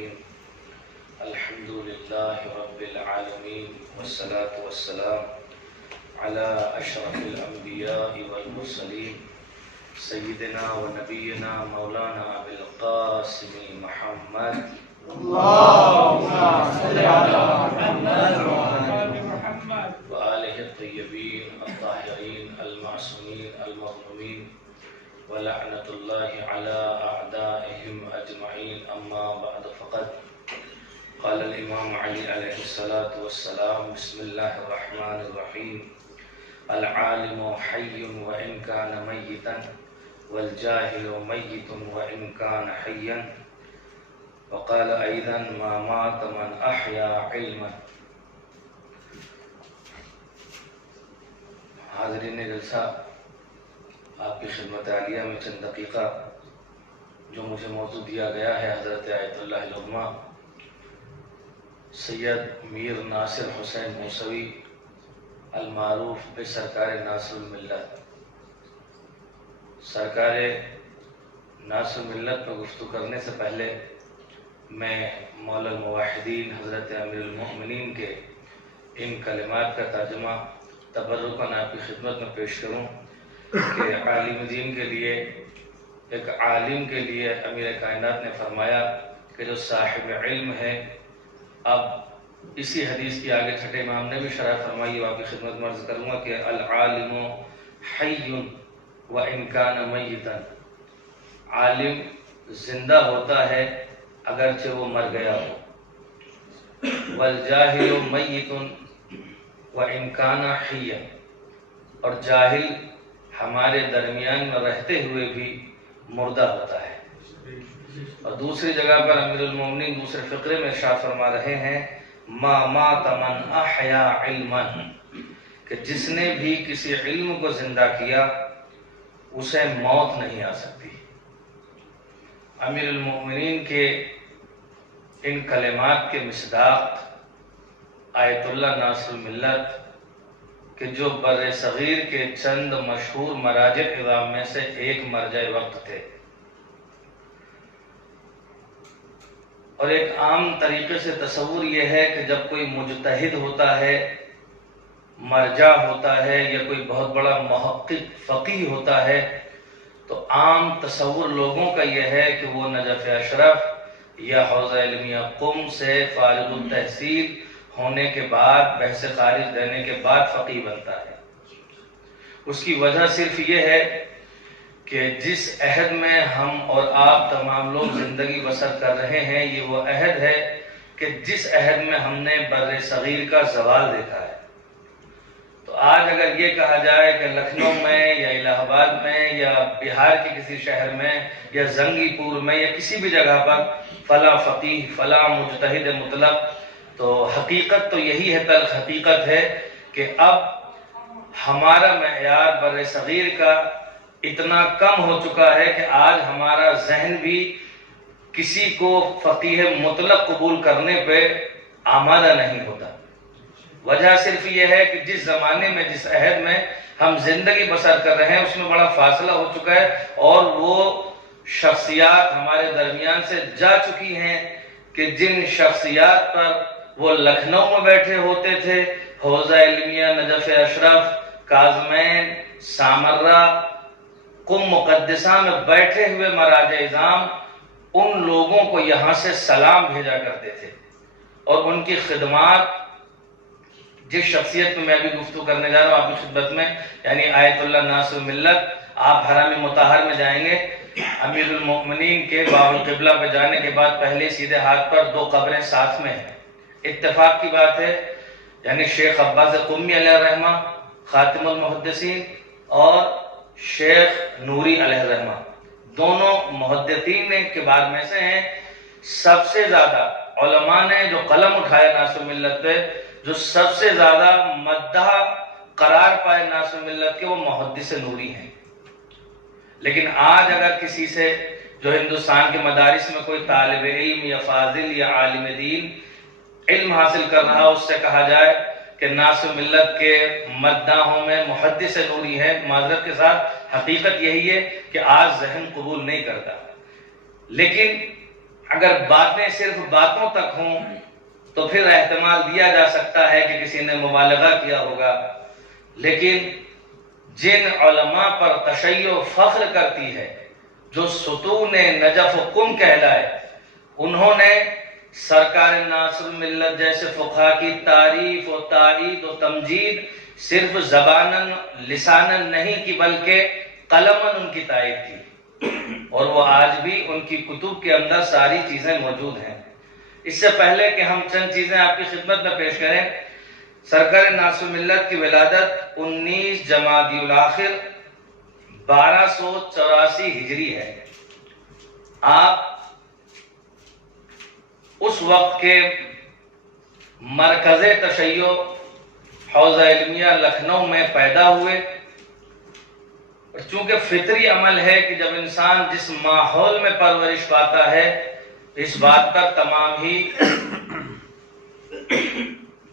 الرحيم الحمد لله رب العالمين والصلاة والسلام على أشرف الأنبياء والمرسلين سيدنا ونبينا مولانا أبي القاسم محمد اللهم صل على محمد وعلى آل محمد وآله الطيبين الطاهرين المعصومين المظلومين ولعنة الله على أعدائهم أجمعين. أما بعد فقد قال الإمام علي عليه الصلاة والسلام بسم الله الرحمن الرحيم العالم حي وإن كان ميتا والجاهل ميت وإن كان حيا. وقال أيضا ما مات من أحيا علما. حاضرین جلسہ، آپ کی خدمت عالیہ میں چند دقیقہ جو مجھے موضوع دیا گیا ہے حضرت آیت اللہ العظمیٰ سید میر ناصر حسین موسوی المعروف بسرکار ناصر الملت. سرکار ناصر الملت میں گفتگو کرنے سے پہلے میں مولا الموحدین حضرت امیر المؤمنین کے ان کلمات کا ترجمہ تبرکاً آپ کی خدمت میں پیش کروں کہ عالم دین کے لیے، ایک عالم کے لیے امیر کائنات نے فرمایا کہ جو صاحب علم ہے. اب اسی حدیث کی آگے چھٹے امام نے بھی شرح فرمائی، وہ آپ کی خدمت میں عرض کروں گا کہ العالم حی وان کان میتا. عالم زندہ ہوتا ہے اگرچہ وہ مر گیا ہو. والجاہل میت وان کان حیا. اور جاہل ہمارے درمیان میں رہتے ہوئے بھی مردہ ہوتا ہے. اور دوسری جگہ پر امیر المومنین دوسرے فقرے میں ارشاد فرما رہے ہیں ما مات من احیا علما، کہ جس نے بھی کسی علم کو زندہ کیا اسے موت نہیں آ سکتی. امیر المومنین کے ان کلمات کے مصداق آیت اللہ ناصر الملت کہ جو بر صغیر کے چند مشہور مراجع عظام میں سے ایک مرجع وقت تھے. اور ایک عام طریقے سے تصور یہ ہے کہ جب کوئی مجتہد ہوتا ہے، مرجع ہوتا ہے، یا کوئی بہت بڑا محقق فقیہ ہوتا ہے، تو عام تصور لوگوں کا یہ ہے کہ وہ نجف اشرف یا حوزہ علمیہ قم سے فارغ التحصیل ہونے کے بعد، بحث خارج دینے کے بعد فقیہ بنتا ہے. اس کی وجہ صرف یہ ہے کہ جس عہد میں ہم اور آپ تمام لوگ زندگی بسر کر رہے ہیں، یہ وہ عہد ہے کہ جس عہد میں ہم نے بر صغیر کا زوال دیکھا ہے. تو آج اگر یہ کہا جائے کہ لکھنؤ میں یا الہ آباد میں یا بہار کے کسی شہر میں یا زنگی پور میں یا کسی بھی جگہ پر فلاں فقیہ فلاں مجتہد مطلق، تو حقیقت تو یہی ہے، تلخ حقیقت ہے کہ اب ہمارا معیار بر صغیر کا اتنا کم ہو چکا ہے کہ آج ہمارا ذہن بھی کسی کو فقیہ مطلق قبول کرنے پہ آمادہ نہیں ہوتا. وجہ صرف یہ ہے کہ جس زمانے میں، جس عہد میں ہم زندگی بسر کر رہے ہیں، اس میں بڑا فاصلہ ہو چکا ہے، اور وہ شخصیات ہمارے درمیان سے جا چکی ہیں کہ جن شخصیات پر وہ لکھنؤ میں بیٹھے ہوتے تھے، حوزہ علمیہ نجف اشرف، کاظمین، سامرہ، قم مقدسہ میں بیٹھے ہوئے مراجع اعظام ان لوگوں کو یہاں سے سلام بھیجا کرتے تھے. اور ان کی خدمات، جس شخصیت میں ابھی گفتگو کرنے جا رہا ہوں آپ کی خدمت میں، یعنی آیت اللہ ناصر الملت، آپ حرم مطہر میں جائیں گے، امیر المؤمنین کے باب القبلہ پہ جانے کے بعد پہلے سیدھے ہاتھ پر دو قبریں ساتھ میں ہیں. اتفاق کی بات ہے، یعنی شیخ عباس قمی علیہ الرحمہ خاتم المحدثین اور شیخ نوری علیہ الرحمہ دونوں محدثین کبار میں سے ہیں. سب سے زیادہ علماء نے جو قلم اٹھایا ناصر ملت پہ، جو سب سے زیادہ مدح قرار پائے ناصر ملت کے، وہ محدث نوری ہیں. لیکن آج اگر کسی سے جو ہندوستان کے مدارس میں کوئی طالب علم یا فاضل یا عالم دین علم حاصل کر رہا، اس سے کہا جائے کہ ناصر ملت کے مداحوں میں محدث نوری ہے، معذرت کے ساتھ حقیقت یہی ہے کہ آج ذہن قبول نہیں کرتا. لیکن اگر باتیں صرف باتوں تک ہوں تو پھر احتمال دیا جا سکتا ہے کہ کسی نے مبالغہ کیا ہوگا، لیکن جن علماء پر تشیع فخر کرتی ہے، جو ستون نجف و قم کہلائے، انہوں نے سرکار ناصر ملت جیسے فقہا کی تعریف و تائید و تمجید صرف زباناً لساناً نہیں کی بلکہ قلماً ان کی تائید کی، اور وہ آج بھی ان کی کتب کے اندر ساری چیزیں موجود ہیں۔ اس سے پہلے کہ ہم چند چیزیں آپ کی خدمت میں پیش کریں، سرکار ناصر ملت کی ولادت 19 جمادی الاخر 1284 ہجری ہے۔ آپ اس وقت کے مرکز تشیع حوزہ علمیہ لکھنؤ میں پیدا ہوئے، چونکہ فطری عمل ہے کہ جب انسان جس ماحول میں پرورش پاتا ہے، اس بات پر تمام ہی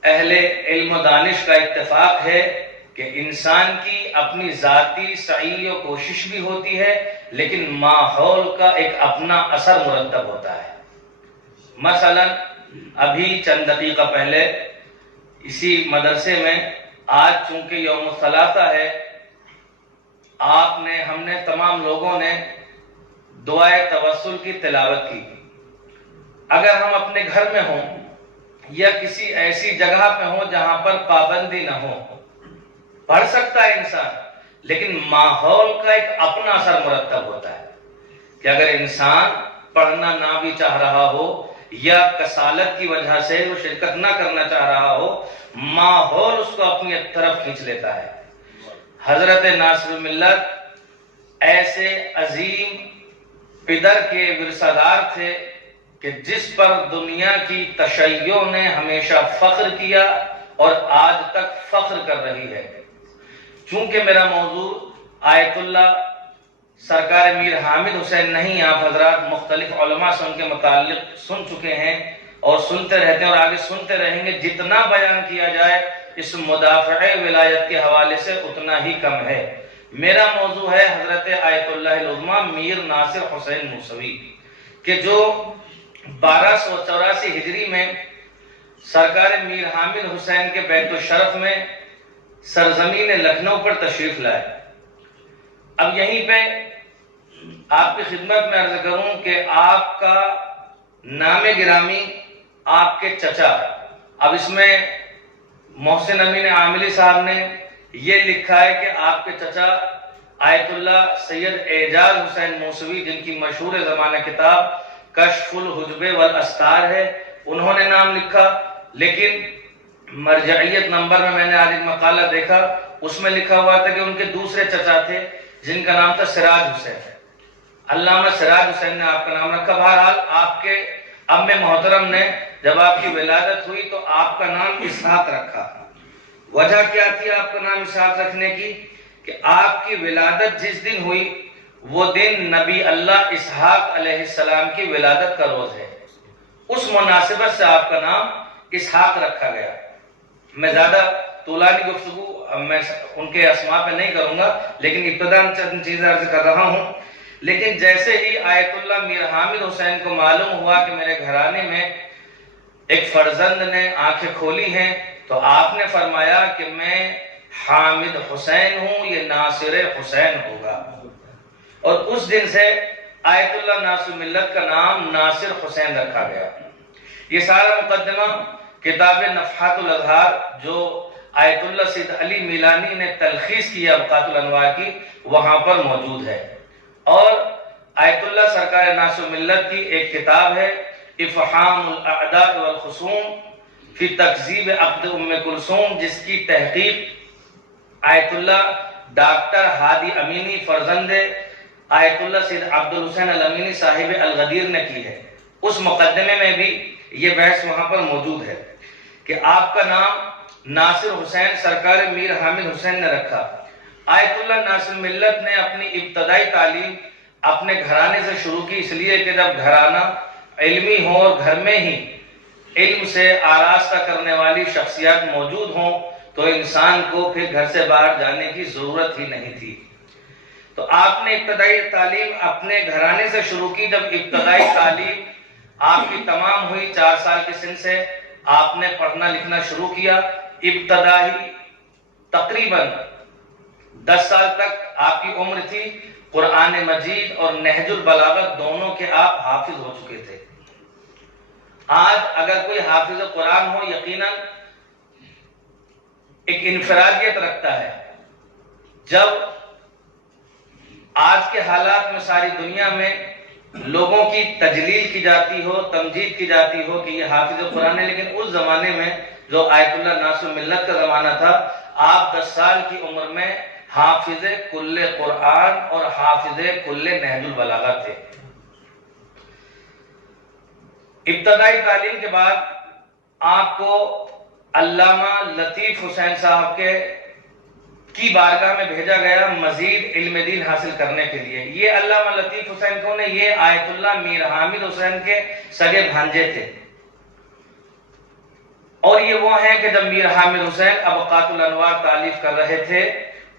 اہل علم و دانش کا اتفاق ہے کہ انسان کی اپنی ذاتی سعی و کوشش بھی ہوتی ہے، لیکن ماحول کا ایک اپنا اثر مرتب ہوتا ہے۔ مثلا ابھی چند دقیقہ پہلے اسی مدرسے میں، آج چونکہ یوم الثلاثہ ہے، ہم نے تمام لوگوں نے دعائے توسل کی تلاوت کی۔ اگر ہم اپنے گھر میں ہوں یا کسی ایسی جگہ پہ ہوں جہاں پر پابندی نہ ہو، پڑھ سکتا ہے انسان، لیکن ماحول کا ایک اپنا اثر مرتب ہوتا ہے کہ اگر انسان پڑھنا نہ بھی چاہ رہا ہو یا کسالت کی وجہ سے وہ شرکت نہ کرنا چاہ رہا ہو، ماحول اس کو اپنی طرف کھینچ لیتا ہے۔ حضرت ناصر ملت ایسے عظیم پدر کے ورثہ دار تھے کہ جس پر دنیا کی تشیع نے ہمیشہ فخر کیا اور آج تک فخر کر رہی ہے۔ چونکہ میرا موضوع آیت اللہ سرکار میر حامد حسین نہیں، آپ حضرات مختلف علماء سے ان کے متعلق سن چکے ہیں اور سنتے رہتے ہیں اور آگے سنتے رہیں گے۔ جتنا بیان کیا جائے اس مدافع ولایت کے حوالے سے اتنا ہی کم ہے۔ میرا موضوع ہے حضرت آیت اللہ العظمیٰ میر ناصر حسین موسوی، کہ جو 1284 ہجری میں سرکار میر حامد حسین کے بیت الشرف میں سرزمین لکھنؤ پر تشریف لائے۔ اب یہیں پہ آپ کی خدمت میں عرض کروں کہ آپ کا نام گرامی آپ کے چچا، اب اس میں محسن امین عاملی صاحب نے یہ لکھا ہے کہ آپ کے چچا آیت اللہ سید اعجاز حسین موسوی، جن کی مشہور زمانہ کتاب کشف الحجب والاستار ہے، انہوں نے نام لکھا، لیکن مرجعیت نمبر میں نے آج ایک مقالہ دیکھا، اس میں لکھا ہوا تھا کہ ان کے دوسرے چچا تھے جن کا نام تھا سراج حسین۔ علامہ سراج حسین نے آپ کا نام رکھا۔ بہرحال آپ کے ام محترم نے جب آپ کی ولادت ہوئی تو آپ کا نام اسحاق رکھا۔ وجہ کیا تھی آپ کا نام اسحاق رکھنے کی؟ کہ آپ کی ولادت جس دن ہوئی وہ دن نبی اللہ اسحاق علیہ السلام کی ولادت کا روز ہے، اس مناسبت سے آپ کا نام اسحاق رکھا گیا۔ میں زیادہ طولانی گفتگو میں ان کے اسماء پہ نہیں کروں گا، لیکن ابتداً چند چیزیں عرض کر رہا ہوں۔ لیکن جیسے ہی آیت اللہ میر حامد حسین کو معلوم ہوا کہ میرے گھرانے میں ایک فرزند نے آنکھیں کھولی ہیں، تو آپ نے فرمایا کہ میں حامد حسین ہوں، یہ ناصر حسین ہوگا، اور اس دن سے آیت اللہ ناصر ملت کا نام ناصر حسین رکھا گیا۔ یہ سارا مقدمہ کتاب نفحات الازہار جو آیت اللہ سید علی میلانی نے تلخیص کی اوقات الانوار کی، وہاں پر موجود ہے۔ اور آیت اللہ سرکار ناصر ملت کی ایک کتاب ہے افحام الاعداء والخصوم فی تکذیب عقد ام کلثوم، جس کی تحقیق آیت اللہ ڈاکٹر ہادی امینی فرزند آیت اللہ سید عبد الحسین الامینی صاحب الغدیر نے کی ہے۔ اس مقدمے میں بھی یہ بحث وہاں پر موجود ہے کہ آپ کا نام ناصر حسین سرکار میر حامد حسین نے رکھا۔ آیت اللہ ناصر ملت نے اپنی ابتدائی تعلیم اپنے گھرانے سے شروع کی، اس لیے کہ جب گھرانہ علمی ہو اور گھر میں ہی علم سے آراستہ کرنے والی شخصیات موجود ہوں تو انسان کو پھر گھر سے باہر جانے کی ضرورت ہی نہیں تھی۔ تو آپ نے ابتدائی تعلیم اپنے گھرانے سے شروع کی۔ جب ابتدائی تعلیم آپ کی تمام ہوئی 4 سال کے سن سے آپ نے پڑھنا لکھنا شروع کیا. ابتدائی تقریباً 10 سال تک آپ کی عمر تھی. قرآن مجید اور نہج البلاغت دونوں کے آپ حافظ ہو چکے تھے. آج اگر کوئی حافظ قرآن ہو یقیناً ایک انفرادیت رکھتا ہے. جب آج کے حالات میں ساری دنیا میں لوگوں کی تجلیل کی جاتی ہو، تمجید کی جاتی ہو کہ یہ حافظ قرآن ہے، لیکن اس زمانے میں جو آیت اللہ ناصر ملت کا زمانہ تھا، آپ 10 سال کی عمر میں حافظ کل قرآن اور حافظ کل نہج البلاغہ تھے. ابتدائی تعلیم کے بعد آپ کو علامہ لطیف حسین صاحب کی بارگاہ میں بھیجا گیا مزید علم دین حاصل کرنے کے لیے. یہ علامہ لطیف حسین کون ہے؟ یہ آیت اللہ میر حامد حسین کے سگے بھانجے تھے. اور یہ وہ ہیں کہ جب میر حامد حسین ابقات الانوار تالیف کر رہے تھے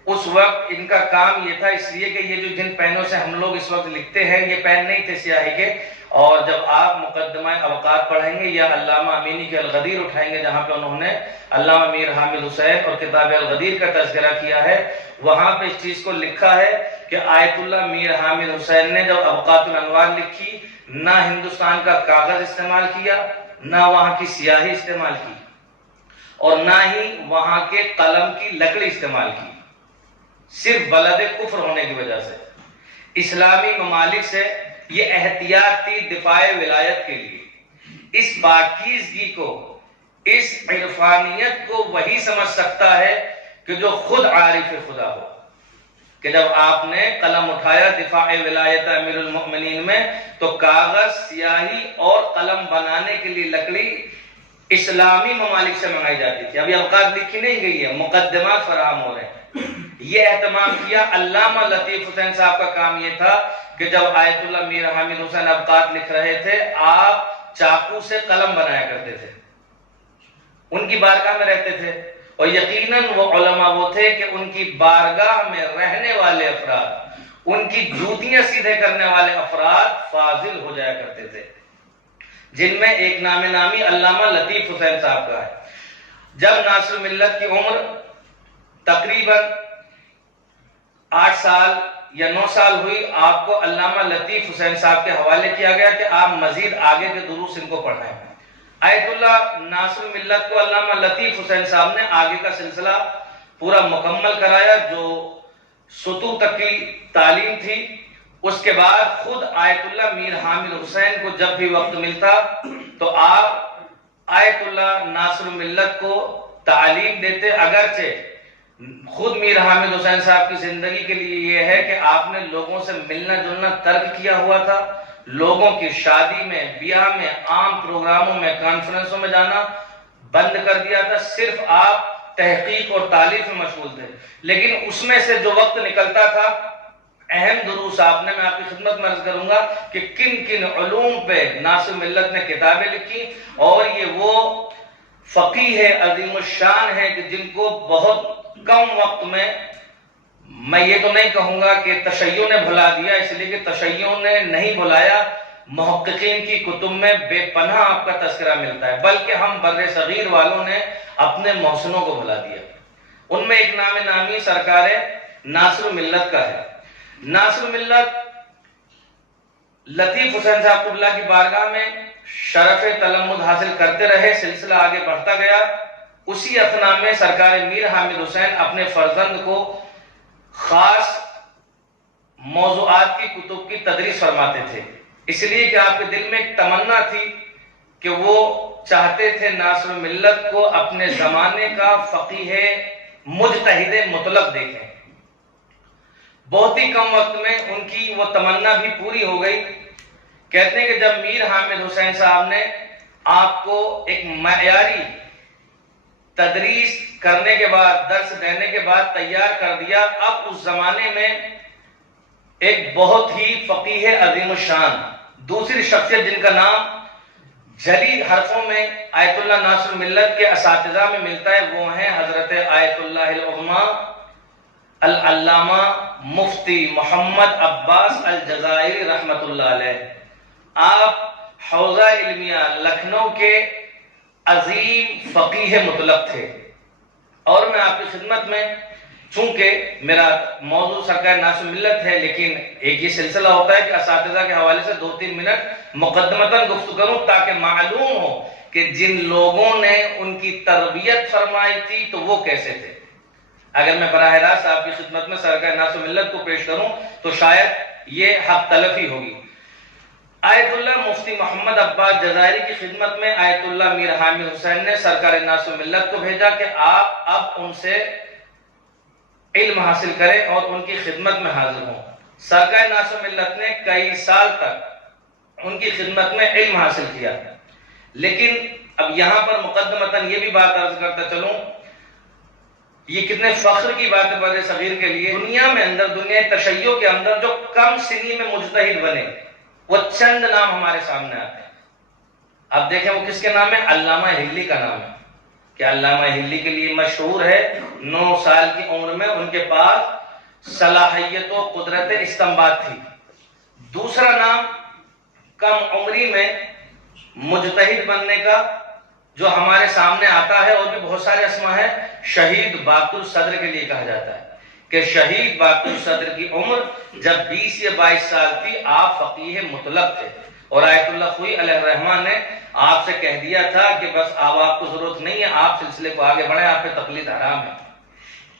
اس وقت ان کا کام یہ تھا، اس لیے کہ یہ جو جن پینوں سے ہم لوگ اس وقت لکھتے ہیں یہ پین نہیں تھے سیاہی کے. اور جب آپ مقدمہ ابقات پڑھیں گے یا علامہ امینی کے الغدیر اٹھائیں گے جہاں پہ انہوں نے علامہ میر حامد حسین اور کتاب الغدیر کا تذکرہ کیا ہے، وہاں پہ اس چیز کو لکھا ہے کہ آیت اللہ میر حامد حسین نے جب ابقات الانوار لکھی نہ ہندوستان کا کاغذ استعمال کیا، نہ وہاں کی سیاہی استعمال کی، اور نہ ہی وہاں کے قلم کی لکڑی استعمال کی، صرف بلد کفر ہونے کی وجہ سے. اسلامی ممالک سے یہ احتیاط تھی دفاع ولایت کے لیے. اس پاکیزگی کو، اس عرفانیت کو وہی سمجھ سکتا ہے کہ جو خود عارف خدا ہو، کہ جب آپ نے قلم اٹھایا دفاع ولایت امیر المؤمنین میں تو کاغذ، سیاہی اور قلم بنانے کے لیے لکڑی اسلامی ممالک سے منگائی جاتی تھی. ابھی اوقات لکھی نہیں گئی ہے، مقدمات فراہم ہو رہے ہیں. یہ اہتمام کیا. علامہ لطیف حسین صاحب کا کام یہ تھا کہ جب آیت اللہ میر حامد حسین ابقات لکھ رہے تھے آپ چاقو سے قلم بنایا کرتے تھے، ان کی بارگاہ میں رہتے تھے. اور یقیناً وہ علماء وہ تھے کہ ان کی بارگاہ میں رہنے والے افراد، ان کی جوتیاں سیدھے کرنے والے افراد فاضل ہو جایا کرتے تھے، جن میں ایک نام نامی علامہ لطیف حسین صاحب کا ہے. جب ناصر ملت کی عمر تقریباً 8 سال یا 9 سال ہوئی، آپ کو علامہ لطیف حسین صاحب کے حوالے کیا گیا کہ آپ مزید آگے کے دروس ان کو پڑھائیں. آیت اللہ ناصر ملت کو علامہ لطیف حسین صاحب نے آگے کا سلسلہ پورا مکمل کرایا، جو سطور تک کی تعلیم تھی. اس کے بعد خود آیت اللہ میر حامد حسین کو جب بھی وقت ملتا تو آپ آیت اللہ ناصر ملت کو تعلیم دیتے. اگرچہ خود میر حامد حسین صاحب کی زندگی کے لیے یہ ہے کہ آپ نے لوگوں سے ملنا جلنا ترک کیا ہوا تھا، لوگوں کی شادی میں، بیاہ میں، عام پروگراموں میں، کانفرنسوں میں جانا بند کر دیا تھا. صرف آپ تحقیق اور تعلیف میں مشغول تھے. لیکن اس میں سے جو وقت نکلتا تھا اہم دروس آپ نے، میں آپ کی خدمت میں عرض کروں گا کہ کن کن علوم پہ ناصر ملت نے کتابیں لکھی. اور یہ وہ فقیہ ہے، عظیم الشان ہے کہ جن کو بہت کم وقت میں یہ تو نہیں کہوں گا کہ تشیع نے بھلا دیا، اس لیے کہ تشیع نے نہیں بھلایا. محققین کی کتب میں بے پناہ آپ کا تذکرہ ملتا ہے، بلکہ ہم بر صغیر والوں نے اپنے محسنوں کو بھلا دیا. ان میں ایک نام نامی سرکار ناصر ملت کا ہے. ناصر ملت لطیف حسین صاحب اللہ کی بارگاہ میں شرف تلمذ حاصل کرتے رہے، سلسلہ آگے بڑھتا گیا. اسی اثنا میں سرکار میر حامد حسین اپنے فرزند کو خاص موضوعات کی کتب کی تدریس فرماتے تھے، اس لیے کہ آپ کے دل میں ایک تمنا تھی کہ وہ چاہتے تھے ناصر ملت کو اپنے زمانے کا فقیہ مجتہد مطلق دیکھیں. بہت ہی کم وقت میں ان کی وہ تمنا بھی پوری ہو گئی. کہتے ہیں کہ جب میر حامد حسین صاحب نے آپ کو ایک معیاری تدریس کرنے کے بعد، درس دینے کے بعد تیار کر دیا، اب اس زمانے میں ایک بہت ہی فقیہ عظیم الشان دوسری شخصیت جن کا نام جلی حرفوں میں آیت اللہ ناصر ملت کے اساتذہ میں ملتا ہے، وہ ہیں حضرت آیت اللہ العظمیٰ العلامہ مفتی محمد عباس الجزائری رحمت اللہ علیہ. آپ حوزہ علمیہ لکھنؤ کے عظیم فقیہ مطلق تھے، اور میں آپ کی خدمت میں، چونکہ میرا موضوع سرکار ناصر ملت ہے، لیکن ایک یہ سلسلہ ہوتا ہے کہ اساتذہ کے حوالے سے 2-3 منٹ مقدمتاً گفتگو کروں تاکہ معلوم ہو کہ جن لوگوں نے ان کی تربیت فرمائی تھی تو وہ کیسے تھے۔ اگر میں براہ راست آپ کی خدمت میں سرکار ناصر ملت کو پیش کروں تو شاید یہ حق تلفی ہوگی۔ آیت اللہ مفتی محمد عباس جزائری کی خدمت میں آیت اللہ میر حامد حسین نے سرکار ناصر ملت کو بھیجا کہ آپ اب ان سے علم حاصل کریں اور ان کی خدمت میں حاضر ہوں۔ سرکار ناصر ملت نے کئی سال تک ان کی خدمت میں علم حاصل کیا، لیکن اب یہاں پر مقدمتاً یہ بھی بات عرض کرتا چلوں، یہ کتنے فخر کی بات ہے بر صغیر کے لیے، دنیا میں اندر، دنیا تشیع کے اندر جو کم سنی میں مجتہد بنے وہ چند نام ہمارے سامنے آتے ہیں۔ اب دیکھیں وہ کس کے نام ہے؟ علامہ ہلی کا نام ہے، کہ علامہ ہلی کے لیے مشہور ہے 9 سال کی عمر میں ان کے پاس صلاحیت و قدرت استنباط تھی۔ دوسرا نام کم عمری میں مجتہد بننے کا جو ہمارے سامنے آتا ہے، اور بھی بہت سارے اسما ہے، شہید باقر صدر کے لیے کہا جاتا ہے کہ شہید باقر صدر کی عمر جب 20 یا 22 سال تھی آپ فقیہ مطلق تھے، اور آیت اللہ خوئی علیہ الرحمن نے آپ سے کہہ دیا تھا کہ بس اب آپ کو ضرورت نہیں ہے، آپ سلسلے کو آگے بڑھیں، آپ پہ تقلید حرام ہے۔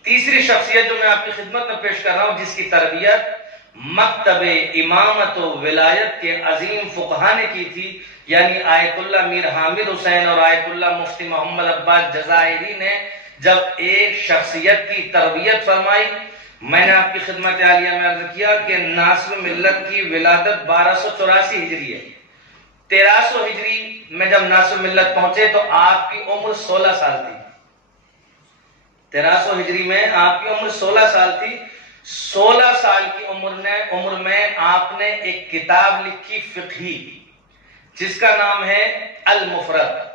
تیسری شخصیت جو میں آپ کی خدمت میں پیش کر رہا ہوں، جس کی تربیت مکتب امامت و ولایت کے عظیم فقہا نے کی تھی، یعنی آیت اللہ میر حامد حسین اور آیت اللہ مفتی محمد عباس جزائری نے جب ایک شخصیت کی تربیت فرمائی، میں نے آپ کی خدمت عالیہ میں عرض کیا کہ ناصر ملت کی ولادت 1284 ہجری ہے۔ 1300 ہجری میں جب ناصر ملت پہنچے تو آپ کی عمر 16 سال تھی۔ 1300 ہجری میں آپ کی عمر 16 سال تھی۔ 16 سال کی عمر میں آپ نے ایک کتاب لکھی فقہی، جس کا نام ہے المفرد۔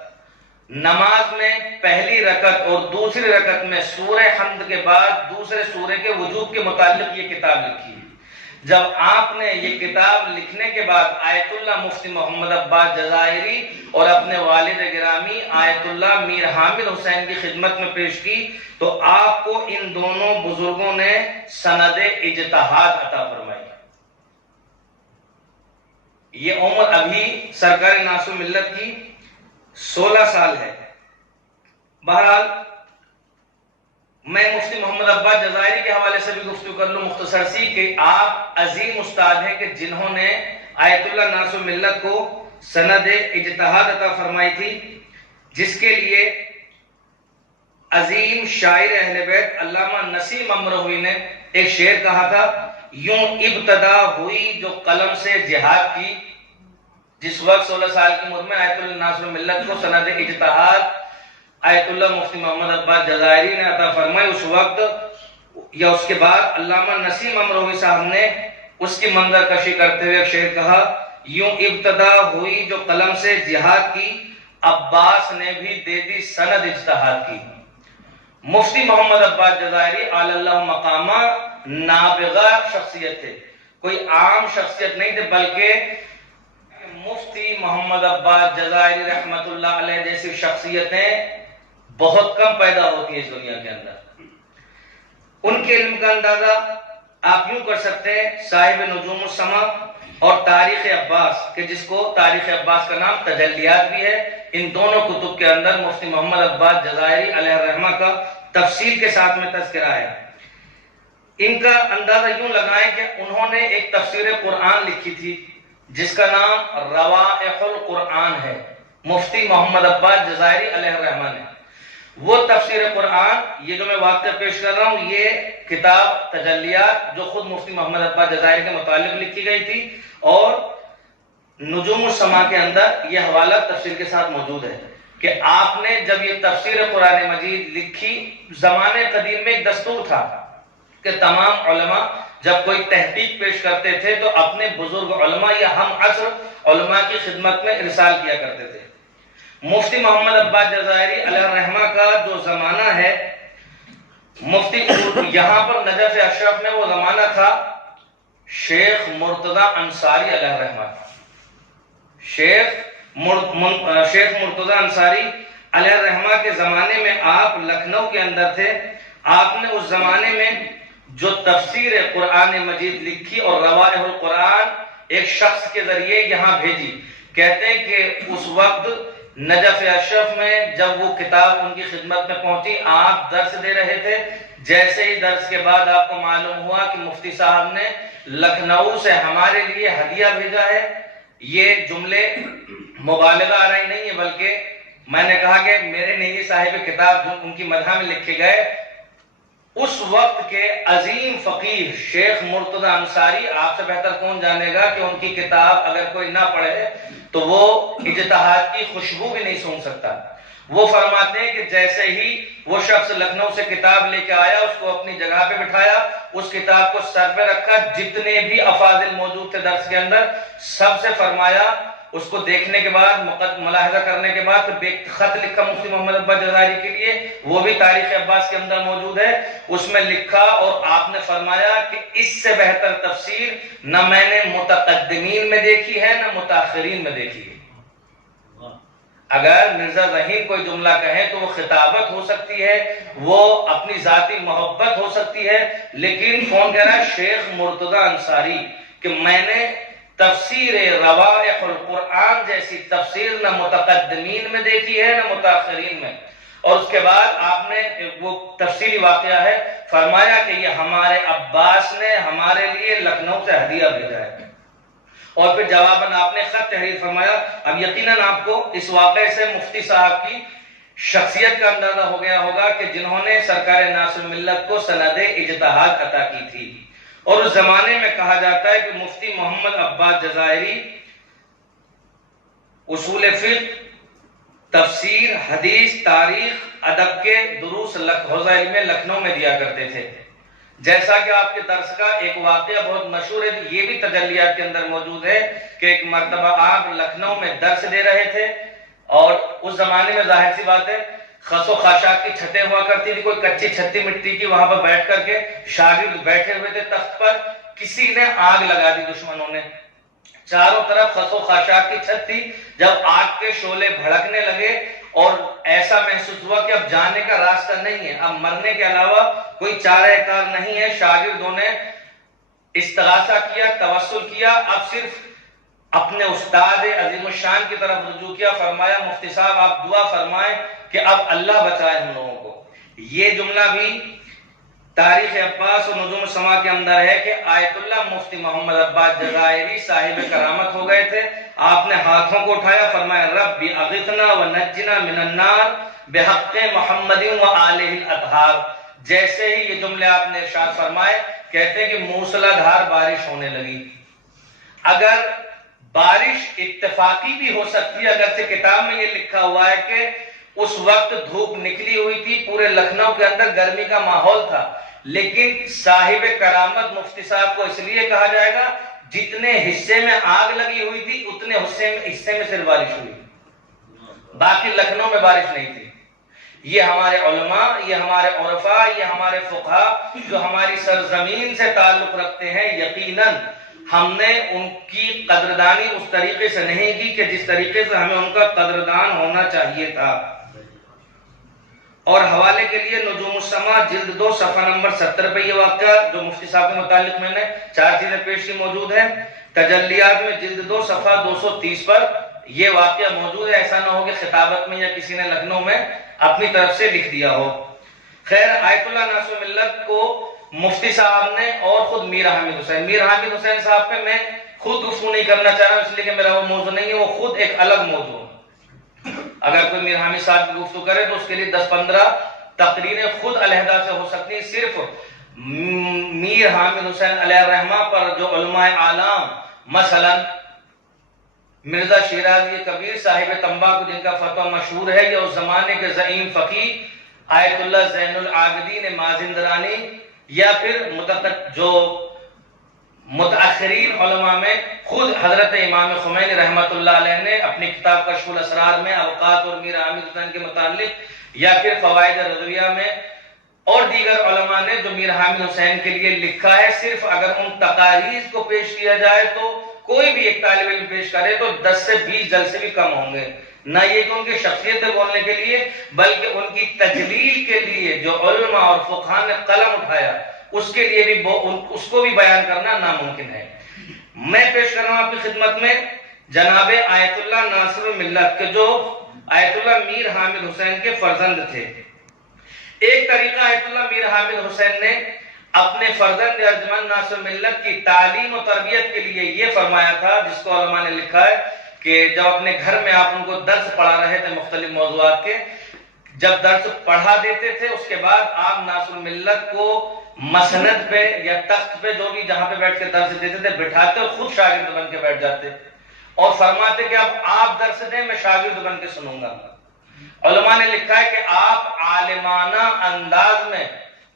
نماز میں پہلی رکعت اور دوسری رکعت میں سورہ حمد کے بعد دوسرے سورے کے وجوب کے متعلق یہ کتاب لکھی ہے۔ جب آپ نے یہ کتاب لکھنے کے بعد آیت اللہ مفتی محمد عباس جزائری اور اپنے والد گرامی آیت اللہ میر حامد حسین کی خدمت میں پیش کی تو آپ کو ان دونوں بزرگوں نے سند اجتہاد عطا فرمائی۔ یہ عمر ابھی سرکار ناصر ملت کی 16 سال ہے۔ بہرحال میں مفتی محمد عباس جزائری کے حوالے سے بھی گفتگو کر لوں مختصر سی، کہ آپ عظیم استاد ہیں کہ جنہوں نے آیت اللہ ناصر ملت کو سند اجتہاد عطا فرمائی تھی، جس کے لیے عظیم شاعر اہل بیت علامہ نسیم امروی نے ایک شعر کہا تھا، یوں ابتدا ہوئی جو قلم سے جہاد کی۔ جس وقت 16 سال کی عمر میں آیت اللہ ناصر ملت کو سند اجتہاد آیت اللہ مفتی محمد عباس جزائری نے عطا فرمائی، اس وقت یا اس کے بعد علامہ نسیم امروی صاحب نے اس کی منظر کشی کرتے ہوئے ایک شعر کہا، یوں ابتدا ہوئی جو قلم سے جہاد کی، عباس نے بھی دے دی سند اجتہاد کی۔ مفتی محمد عباس جزائری علی اللہ مقامہ نابغہ شخصیت تھے، کوئی عام شخصیت نہیں تھے، بلکہ مفتی محمد عباس جزائری رحمت اللہ علیہ جیسی شخصیتیں بہت کم پیدا ہوتی ہیں اس دنیا کے اندر۔ ان کے علم کا اندازہ آپ یوں کر سکتے ہیں، صاحب نجوم السما اور تاریخ عباس، کہ جس کو تاریخ عباس کا نام تجلیات بھی ہے، ان دونوں کتب کے اندر مفتی محمد عباس جزائری علیہ الرحمہ کا تفصیل کے ساتھ میں تذکرہ ہے۔ ان کا اندازہ یوں لگائیں کہ انہوں نے ایک تفسیر قرآن لکھی تھی جس کا نام روائح القرآن ہے، مفتی محمد عباس جزائری علیہ الرحمہ نے۔ وہ تفسیر قرآن، یہ جو میں واقعہ پیش کر رہا ہوں، یہ کتاب تجلیات جو خود مفتی محمد عباس جزائری کے متعلق لکھی گئی تھی، اور نجوم السما کے اندر یہ حوالہ تفسیر کے ساتھ موجود ہے کہ آپ نے جب یہ تفسیر قرآن مجید لکھی، زمانے قدیم میں ایک دستور تھا کہ تمام علماء جب کوئی تحقیق پیش کرتے تھے تو اپنے بزرگ علماء یا ہم عصر علماء کی خدمت میں ارسال کیا کرتے تھے۔ مفتی محمد عباس جزائری علیہ الرحمہ کا جو زمانہ ہے، مفتی یہاں پر نجف اشرف میں وہ زمانہ تھا شیخ مرتضی انصاری علیہ الرحمہ۔ شیخ مرتضی انصاری علیہ الرحمہ کے زمانے میں آپ لکھنؤ کے اندر تھے. آپ نے اس زمانے میں جو تفسیر قرآن مجید لکھی اور روائح القرآن ایک شخص کے ذریعے یہاں بھیجی. کہتے ہیں کہ اس وقت نجف اشرف میں جب وہ کتاب ان کی خدمت میں پہنچی، آپ درس دے رہے تھے. جیسے ہی درس کے بعد آپ کو معلوم ہوا کہ مفتی صاحب نے لکھنؤ سے ہمارے لیے ہدیہ بھیجا ہے. یہ جملے مبالغہ آ رہی نہیں ہے، بلکہ میں نے کہا کہ میرے نہیں صاحب کتاب جو ان کی مدح میں لکھے گئے. اس وقت کے عظیم فقیہ شیخ مرتضی انصاری، آپ سے بہتر کون جانے گا کہ ان کی کتاب اگر کوئی نہ پڑھے تو وہ اجتہاد کی خوشبو بھی نہیں سونگھ سکتا. وہ فرماتے ہیں کہ جیسے ہی وہ شخص لکھنؤ سے کتاب لے کے آیا، اس کو اپنی جگہ پہ بٹھایا، اس کتاب کو سر پہ رکھا، جتنے بھی افاضل موجود تھے درس کے اندر سب سے فرمایا. اس کو دیکھنے کے بعد، ملاحظہ کرنے کے بعد پھر خط لکھا مفتی محمد عباس جزائری کے لیے، وہ بھی تاریخ عباس کے اندر موجود ہے. اس میں لکھا اور آپ نے فرمایا کہ اس سے بہتر تفسیر نہ میں نے متقدمین میں دیکھی ہے نہ متاخرین میں دیکھی ہے. اگر مرزا ظہیر کوئی جملہ کہیں تو وہ خطابت ہو سکتی ہے، وہ اپنی ذاتی محبت ہو سکتی ہے، لیکن کون کہہ رہا ہے؟ شیخ مرتضی انصاری کہ میں نے تفسیر روائح القرآن جیسی تفسیر نہ متقدمین میں دیکھی ہے نہ متاخرین میں. اور اس کے بعد آپ نے وہ تفصیلی واقعہ ہے، فرمایا کہ یہ ہمارے عباس نے ہمارے لیے لکھنؤ سے ہدیہ بھیجا ہے. اور پھر جواباً آپ نے خط تحریر فرمایا. اب یقیناً آپ کو اس واقعے سے مفتی صاحب کی شخصیت کا اندازہ ہو گیا ہوگا کہ جنہوں نے سرکار ناصر ملت کو سند اجتہاد عطا کی تھی. اور اس زمانے میں کہا جاتا ہے کہ مفتی محمد عباس جزائری اصول فقہ، تفسیر، حدیث، تاریخ، ادب کے دروس حوزہ علم لکھنؤ میں دیا کرتے تھے. جیسا کہ آپ کے درس کا ایک واقعہ بہت مشہور ہے، یہ بھی تجلیات کے اندر موجود ہے کہ ایک مرتبہ آپ لکھنؤ میں درس دے رہے تھے اور اس زمانے میں ظاہر سی بات ہے خس و خاشاک کی چھتیں ہوا کرتی تھی، کوئی کچی چھتی مٹی کی، وہاں پر بیٹھ کر کے شاگرد بیٹھے ہوئے تھے تخت پر. کسی نے آگ لگا دی، دشمنوں نے. چاروں طرف خس و خاشاک کی چھت تھی. جب آگ کے شعلے بھڑکنے لگے اور ایسا محسوس ہوا کہ اب جانے کا راستہ نہیں ہے، اب مرنے کے علاوہ کوئی چارہ کار نہیں ہے، شاگردوں نے استغاثہ کیا، توسل کیا، اب صرف اپنے استاد عظیم الشان کی طرف رجوع کیا. فرمایا مفتی صاحب آپ دعا فرمائیں کہ اب اللہ بچائے ہم لوگوں کو. یہ جملہ بھی تاریخ عباس اور نجوم السما کے اندر ہے کہ آیت اللہ مفتی محمد عباس جزائری صاحب کرامت ہو گئے تھے. آپ نے ہاتھوں کو اٹھایا، فرمایا رب اغثنا ونجنا من النار بحق محمد و آلہ الاطہار. جیسے ہی یہ جملے آپ نے ارشاد فرمائے، کہتے ہیں کہ موسلا دھار بارش ہونے لگی. اگر بارش اتفاقی بھی ہو سکتی ہے، اگرچہ کتاب میں یہ لکھا ہوا ہے کہ اس وقت دھوپ نکلی ہوئی تھی، پورے لکھنؤ کے اندر گرمی کا ماحول تھا، لیکن صاحب کرامت مفتی صاحب کو اس لیے کہا جائے گا جتنے حصے میں آگ لگی ہوئی تھی اتنے حصے میں صرف بارش ہوئی، باقی لکھنؤ میں بارش نہیں تھی. یہ ہمارے علماء، یہ ہمارے عرفاء، یہ ہمارے فقہاء جو ہماری سرزمین سے تعلق رکھتے ہیں، یقیناً ہم نے ان کی قدردانی اس طریقے سے نہیں کی کہ جس طریقے سے ہمیں ان کا قدردان ہونا چاہیے تھا. اور حوالے کے لیے نجوم السما جلد 2 صفحہ نمبر 70 پہ یہ واقعہ جو مفتی صاحب کے متعلق میں نے 4 چیزیں پیش کی موجود ہے. تجلیات میں جلد 2 صفحہ 230 پر یہ واقعہ موجود ہے. ایسا نہ ہو کہ خطابت میں یا کسی نے لکھنؤ میں اپنی طرف سے لکھ دیا ہو. خیر، آیت اللہ ناصر ملت کو مفتی صاحب نے اور خود میر حامد حسین صاحب پہ میں خود گفتگو نہیں کرنا چاہ رہا ہوں، اس لیے کہ میرا وہ موضوع نہیں ہے، وہ خود ایک الگ موضوع ہے. اگر کوئی میر حامد صاحب کی گفتگو کرے تو اس کے لیے 10-15 تقریریں خود علیحدہ سے ہو سکتی ہیں. صرف میر حامد حسین علیہ الرحمہ پر جو علماء اعلام، مثلا مرزا شیرازی کبیر صاحب تنباکو جن کا فتویٰ مشہور ہے، یا اس زمانے کے زعیم فقیہ آیت اللہ زین العابدین مازندرانی، یا پھر جو متاخرین علماء میں خود حضرت امام خمینی رحمۃ اللہ علیہ نے اپنی کتاب کشف الاسرار میں اوقات اور میر حامد حسین کے متعلق، یا پھر فوائد رضویہ میں، اور دیگر علماء نے جو میر حامد حسین کے لیے لکھا ہے، صرف اگر ان تقاریر کو پیش کیا جائے تو کوئی بھی ایک طالب علم پیش کرے تو 10 سے 20 جلسے بھی کم ہوں گے، نہ یہ کہ ان کی شخصیت پہ بولنے کے لیے، بلکہ ان کی تجلیل کے لیے جو علماء اور فقہاء نے قلم اٹھایا اس کے لیے بھی اس کو بھی بیان کرنا ناممکن ہے۔ میں پیش کر رہا ہوں آپ کی خدمت میں جناب آیت اللہ ناصر الملت کے جو آیت اللہ میر حامد حسین کے فرزند تھے۔ ایک طریقہ آیت اللہ میر حامد حسین نے اپنے فرزند ارجمند ناصر الملت کی تعلیم و تربیت کے لیے یہ فرمایا تھا، جس کو علماء نے لکھا ہے کہ جب اپنے گھر میں آپ ان کو درس پڑھا رہے تھے مختلف موضوعات کے، جب درس پڑھا دیتے تھے اس کے بعد آپ ناصر الملت کو مسند پہ یا تخت پہ جو بھی جہاں پہ بیٹھ کے درس دیتے تھے بٹھاتے اور خود شاگرد بن کے بیٹھ جاتے اور فرماتے کہ اب آپ درس دیں، میں شاگرد بن کے سنوں گا۔ علماء نے لکھا ہے کہ آپ عالمانہ انداز میں،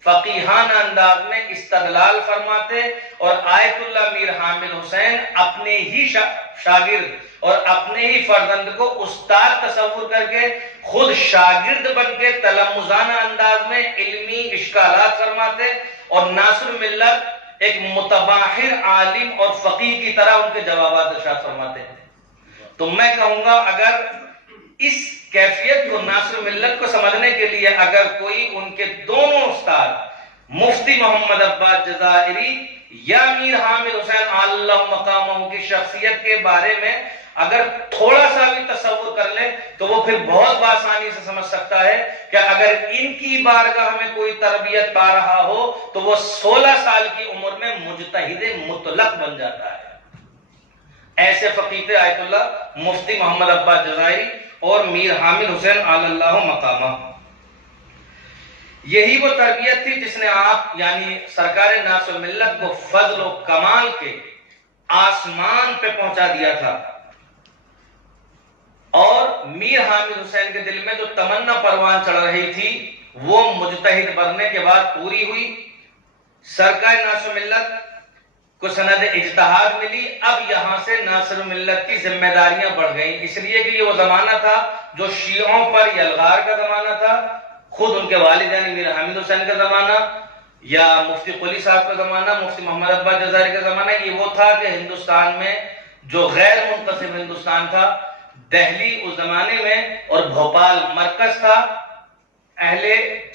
فقیحانہ انداز میں استدلال فرماتے اور آیت اللہ میر حامد حسین اپنے ہی شاگرد اور اپنے ہی فرزند کو استاد تصور کر کے خود شاگرد بن کے تلمذانہ انداز میں علمی اشکالات فرماتے اور ناصر الملت ایک متباحر عالم اور فقیہ کی طرح ان کے جوابات ارشاد فرماتے ہیں۔ تو میں کہوں گا اگر اس کیفیت کو ناصر ملت کو سمجھنے کے لیے اگر کوئی ان کے دونوں استاد مفتی محمد عباس جزائری یا میر حامد حسین اللہ مقامہ کی شخصیت کے بارے میں اگر تھوڑا سا بھی تصور کر لے تو وہ پھر بہت بآسانی سے سمجھ سکتا ہے کہ اگر ان کی بارگاہ میں کوئی تربیت پا رہا ہو تو وہ 16 سال کی عمر میں مجتہد مطلق بن جاتا ہے۔ ایسے فقیہ تھے آیت اللہ مفتی محمد عباس جزائری اور میر حامد حسین اللہ مقامہ۔ یہی وہ تربیت تھی جس نے آپ یعنی سرکار ناصر ملت کو فضل و کمال کے آسمان پہ پہنچا دیا تھا، اور میر حامد حسین کے دل میں جو تمنا پروان چڑھ رہی تھی وہ مجتہد بننے کے بعد پوری ہوئی۔ سرکار ناصر ملت کو سند اجتہاد ملی، اب یہاں سے ناصر ملت کی ذمہ داریاں بڑھ گئیں، اس لیے کہ یہ وہ زمانہ تھا جو شیعوں پر یلغار کا زمانہ تھا، خود ان کے والد یعنی میر حامد حسین کا زمانہ یا مفتی قلی صاحب کا زمانہ، مفتی محمد عباس جزائری کا زمانہ، یہ وہ تھا کہ ہندوستان میں جو غیر منقسم ہندوستان تھا، دہلی اس زمانے میں اور بھوپال مرکز تھا اہل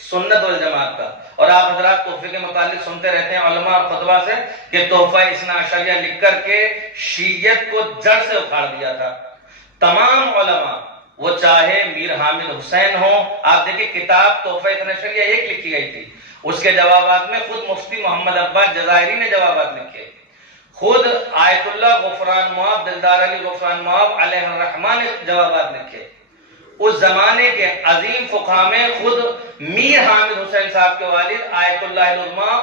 سنت والجماعت کا۔ اور آپ حضرات تحفے کے متعلق سنتے رہتے ہیں علماء اور خطبہ سے کہ تحفہ اثنا عشریہ لکھ کر کے شیعیت کو جڑ سے اکھاڑ دیا تھا۔ تمام علماء وہ چاہے میر حامد حسین ہوں، آپ دیکھیں کتاب تحفہ اثنا عشریہ ایک لکھی گئی تھی، اس کے جوابات میں خود مفتی محمد عباس جزائری نے جوابات لکھے، خود آیت اللہ غفران معاب دلدار علی غفران معاب علیہ الرحمن نے جوابات لکھے۔ اس زمانے کے عظیم فقہاء میں خود میر حامد حسین صاحب کے والد آیت اللہ العظمیٰ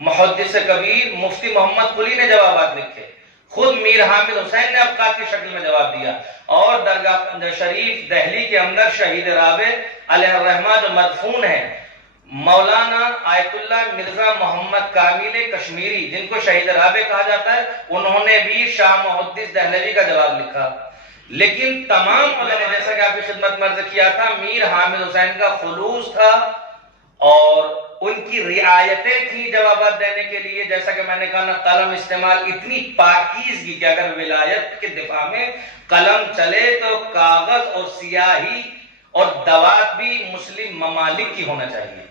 محدث کبیر مفتی محمد قلی نے جوابات لکھے، خود میر حامد حسین نے ابقات کی شکل میں جواب دیا، اور درگاہ شریف دہلی کے اندر شہید رابع علیہ الرحمہ جو مدفون ہے مولانا آیت اللہ مرزا محمد کامل کشمیری، جن کو شہید رابع کہا جاتا ہے، انہوں نے بھی شاہ محدث دہلوی کا جواب لکھا۔ لیکن تمام علماء نے جیسا کہ آپ کی خدمت میں عرض کیا تھا میر حامد حسین کا خلوص تھا اور ان کی رعایتیں تھیں جوابات دینے کے لیے، جیسا کہ میں نے کہا نا قلم استعمال اتنی پاکیزگی کہ اگر ولایت کے دفاع میں قلم چلے تو کاغذ اور سیاہی اور دوات بھی مسلم ممالک کی ہونا چاہیے۔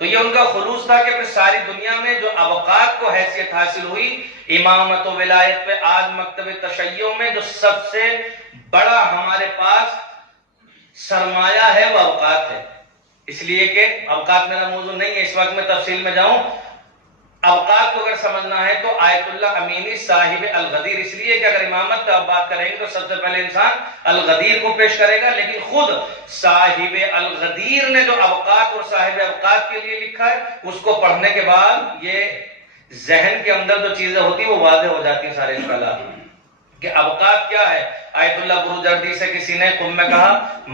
تو یہ ان کا خلوص تھا کہ پھر ساری دنیا میں جو ابقات کو حیثیت حاصل ہوئی امامت و ولایت پہ، آج مکتب تشیع میں جو سب سے بڑا ہمارے پاس سرمایہ ہے وہ ابقات ہے، اس لیے کہ ابقات میرا موضوع نہیں ہے اس وقت میں تفصیل میں جاؤں۔ ابقات کو اگر سمجھنا ہے تو آیت اللہ امینی صاحب الغدیر، اس لیے کہ اگر امامت کا بات کریں گے تو سب سے پہلے انسان الغدیر کو پیش کرے گا، لیکن خود صاحب الغدیر نے جو ابقات اور صاحب ابقات کے لیے لکھا ہے اس کو پڑھنے کے بعد یہ ذہن کے اندر جو چیزیں ہوتی ہیں وہ واضح ہو جاتی ہیں سارے اخلاق کہ ابقات کیا ہے۔ آیت اللہ بروجردی سے کسی نے تم میں کہا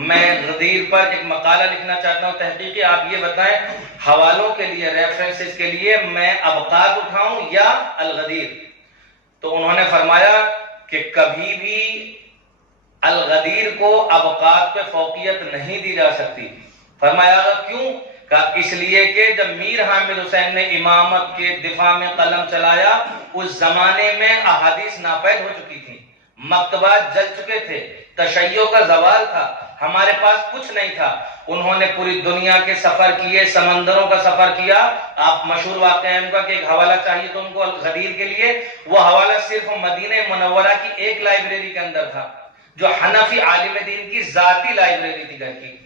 میں غدیر پر ایک مقالہ لکھنا چاہتا ہوں تحقیقی، آپ یہ بتائیں حوالوں کے لیے ریفرنسز کے لیے میں ابقات اٹھاؤں یا الغدیر؟ تو انہوں نے فرمایا کہ کبھی بھی الغدیر کو ابقات پہ فوقیت نہیں دی جا سکتی۔ فرمایا کیوں؟ اس لیے کہ جب میر حامد حسین نے امامت کے دفاع میں قلم چلایا اس زمانے میں احادیث ناپید ہو چکی تھی، مکتبات جل چکے تھے، تشیع کا زوال تھا، ہمارے پاس کچھ نہیں تھا۔ انہوں نے پوری دنیا کے سفر کیے، سمندروں کا سفر کیا۔ آپ مشہور واقعہ ہے ان کا کہ ایک حوالہ چاہیے تو ان کو الغدیر کے لیے، وہ حوالہ صرف مدینہ منورہ کی ایک لائبریری کے اندر تھا جو حنفی عالم دین کی ذاتی لائبریری تھی گھر کی۔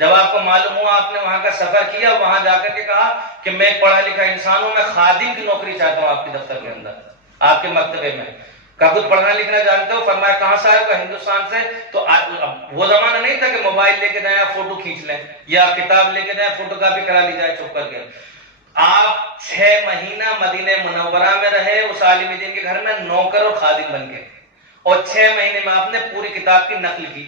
جب آپ کو معلوم ہوا، آپ نے وہاں کا سفر کیا، وہاں جا کر کے کہا کہ میں ایک پڑھا لکھا انسان ہوں، میں خادم کی نوکری چاہتا ہوں آپ کے دفتر کے اندر، آپ کے مکتبے میں۔ کہا خود پڑھنا لکھنا جانتے ہو؟ فرمایا کہاں سے آئے؟ ہندوستان سے۔ تو وہ زمانہ نہیں تھا کہ موبائل لے کے جائیں فوٹو کھینچ لیں، یا کتاب لے کے جائیں فوٹو کاپی کرا لی جائے چھپ کر کے۔ آپ 6 مہینہ مدینہ منورہ میں رہے اس عالم دین کے گھر میں نوکر اور خادم بن کے، اور 6 مہینے میں آپ نے پوری کتاب کی نقل کی،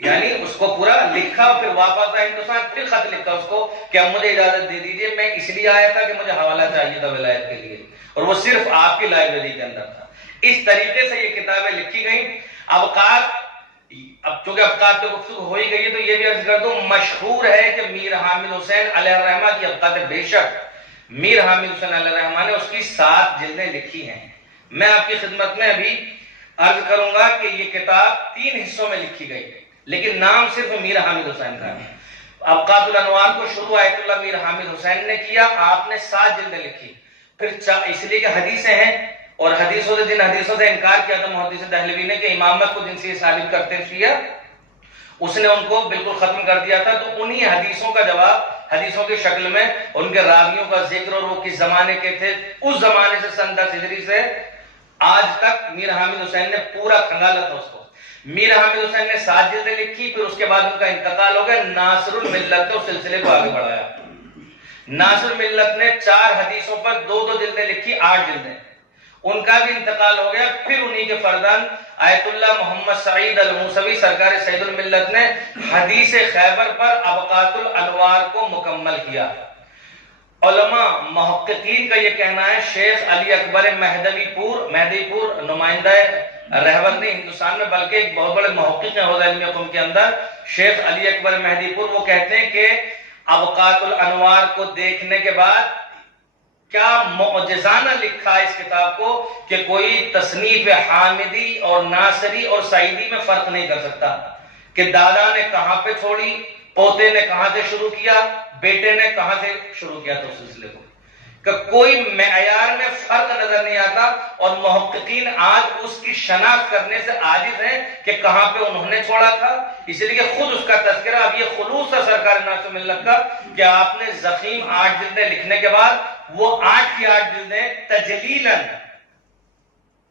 یعنی اس کو پورا لکھا، پھر واپس آیا ہندوستان، پھر خط لکھا اس کو کہ اب مجھے اجازت دے دیجیے، میں اس لیے آیا تھا کہ مجھے حوالہ چاہیے تھا ولایت کے لیے، اور وہ صرف آپ کی لائبریری کے اندر تھا۔ اس طریقے سے یہ کتابیں لکھی گئیں۔ اوقات، اب چونکہ اوقات پہ گفتگو ہو ہی گئی ہے تو یہ بھی عرض کر دوں، مشہور ہے کہ میر حامد حسین علیہ الرحمہ کی اوقات، بے شک میر حامد حسین علیہ الرحمہ نے اس کی 7 جلدیں لکھی ہیں۔ میں آپ کی خدمت میں ابھی عرض کروں گا کہ یہ کتاب 3 حصوں میں لکھی گئی، لیکن نام صرف میر حامد حسین کا ہے۔ اوقات الانوار کو شروع آیت اللہ میر حامد حسین نے کیا، آپ نے 7 جلدیں لکھی۔ پھر اس لیے کہ حدیثیں ہیں، اور حدیثوں سے، جن حدیثوں سے انکار کیا تھا محدث دہلوی نے کہ امامت کو جن سے ثابت کرتے ہیں شیعہ، اس نے ان کو بالکل ختم کر دیا تھا۔ تو انہی حدیثوں کا جواب حدیثوں کی شکل میں، ان کے راویوں کا ذکر، اور وہ کس زمانے کے تھے، اس زمانے سے سن 10 ہجری سے آج تک میر حامد حسین نے پورا کھنگالا تھا اس کو۔ میر حامد حسین نے 7 جلدیں لکھی، پھر اس کے بعد ان کا انتقال ہو گیا۔ ناصر الملت نے اس سلسلے کو آگے بڑھایا۔ ناصر الملت نے 4 حدیثوں پر 2 جلدیں لکھی، 8 جلدیں، ان کا بھی انتقال ہو گیا۔ پھر انہی کے فرزند آیت اللہ محمد سعید الموسوی سرکار سید الملت نے حدیث خیبر پر اوقات الانوار کو مکمل کیا۔ علماء محققین کا یہ کہنا ہے، شیخ علی اکبر مہدوی پور نمائندہ رہبر نہیں ہندوستان میں بلکہ ایک بہت بڑے محقق ہیں حوزہ علم قوم کے اندر، شیخ علی اکبر مہدوی پور، وہ کہتے ہیں کہ اوقات الانوار کو دیکھنے کے بعد کیا معجزانہ لکھا ہے اس کتاب کو کہ کوئی تصنیف حامدی اور ناصری اور سعیدی میں فرق نہیں کر سکتا، کہ دادا نے کہاں پہ چھوڑی، پوتے نے کہاں سے شروع کیا، بیٹے نے کہاں سے شروع کیا، تو سلسلے کو کہ کوئی معیار میں فرق نظر نہیں آتا، اور محققین آج اس کی شناخت کرنے سے عاجز ہیں کہ کہاں پہ انہوں نے چھوڑا تھا۔ اس لیے کہ خود اس کا تذکرہ اب یہ خلوص ہے سرکار ناصر ملت کا کہ آپ نے زخیم 8 جلدیں لکھنے کے بعد وہ 8 کی 8 جلدیں تجلیلاً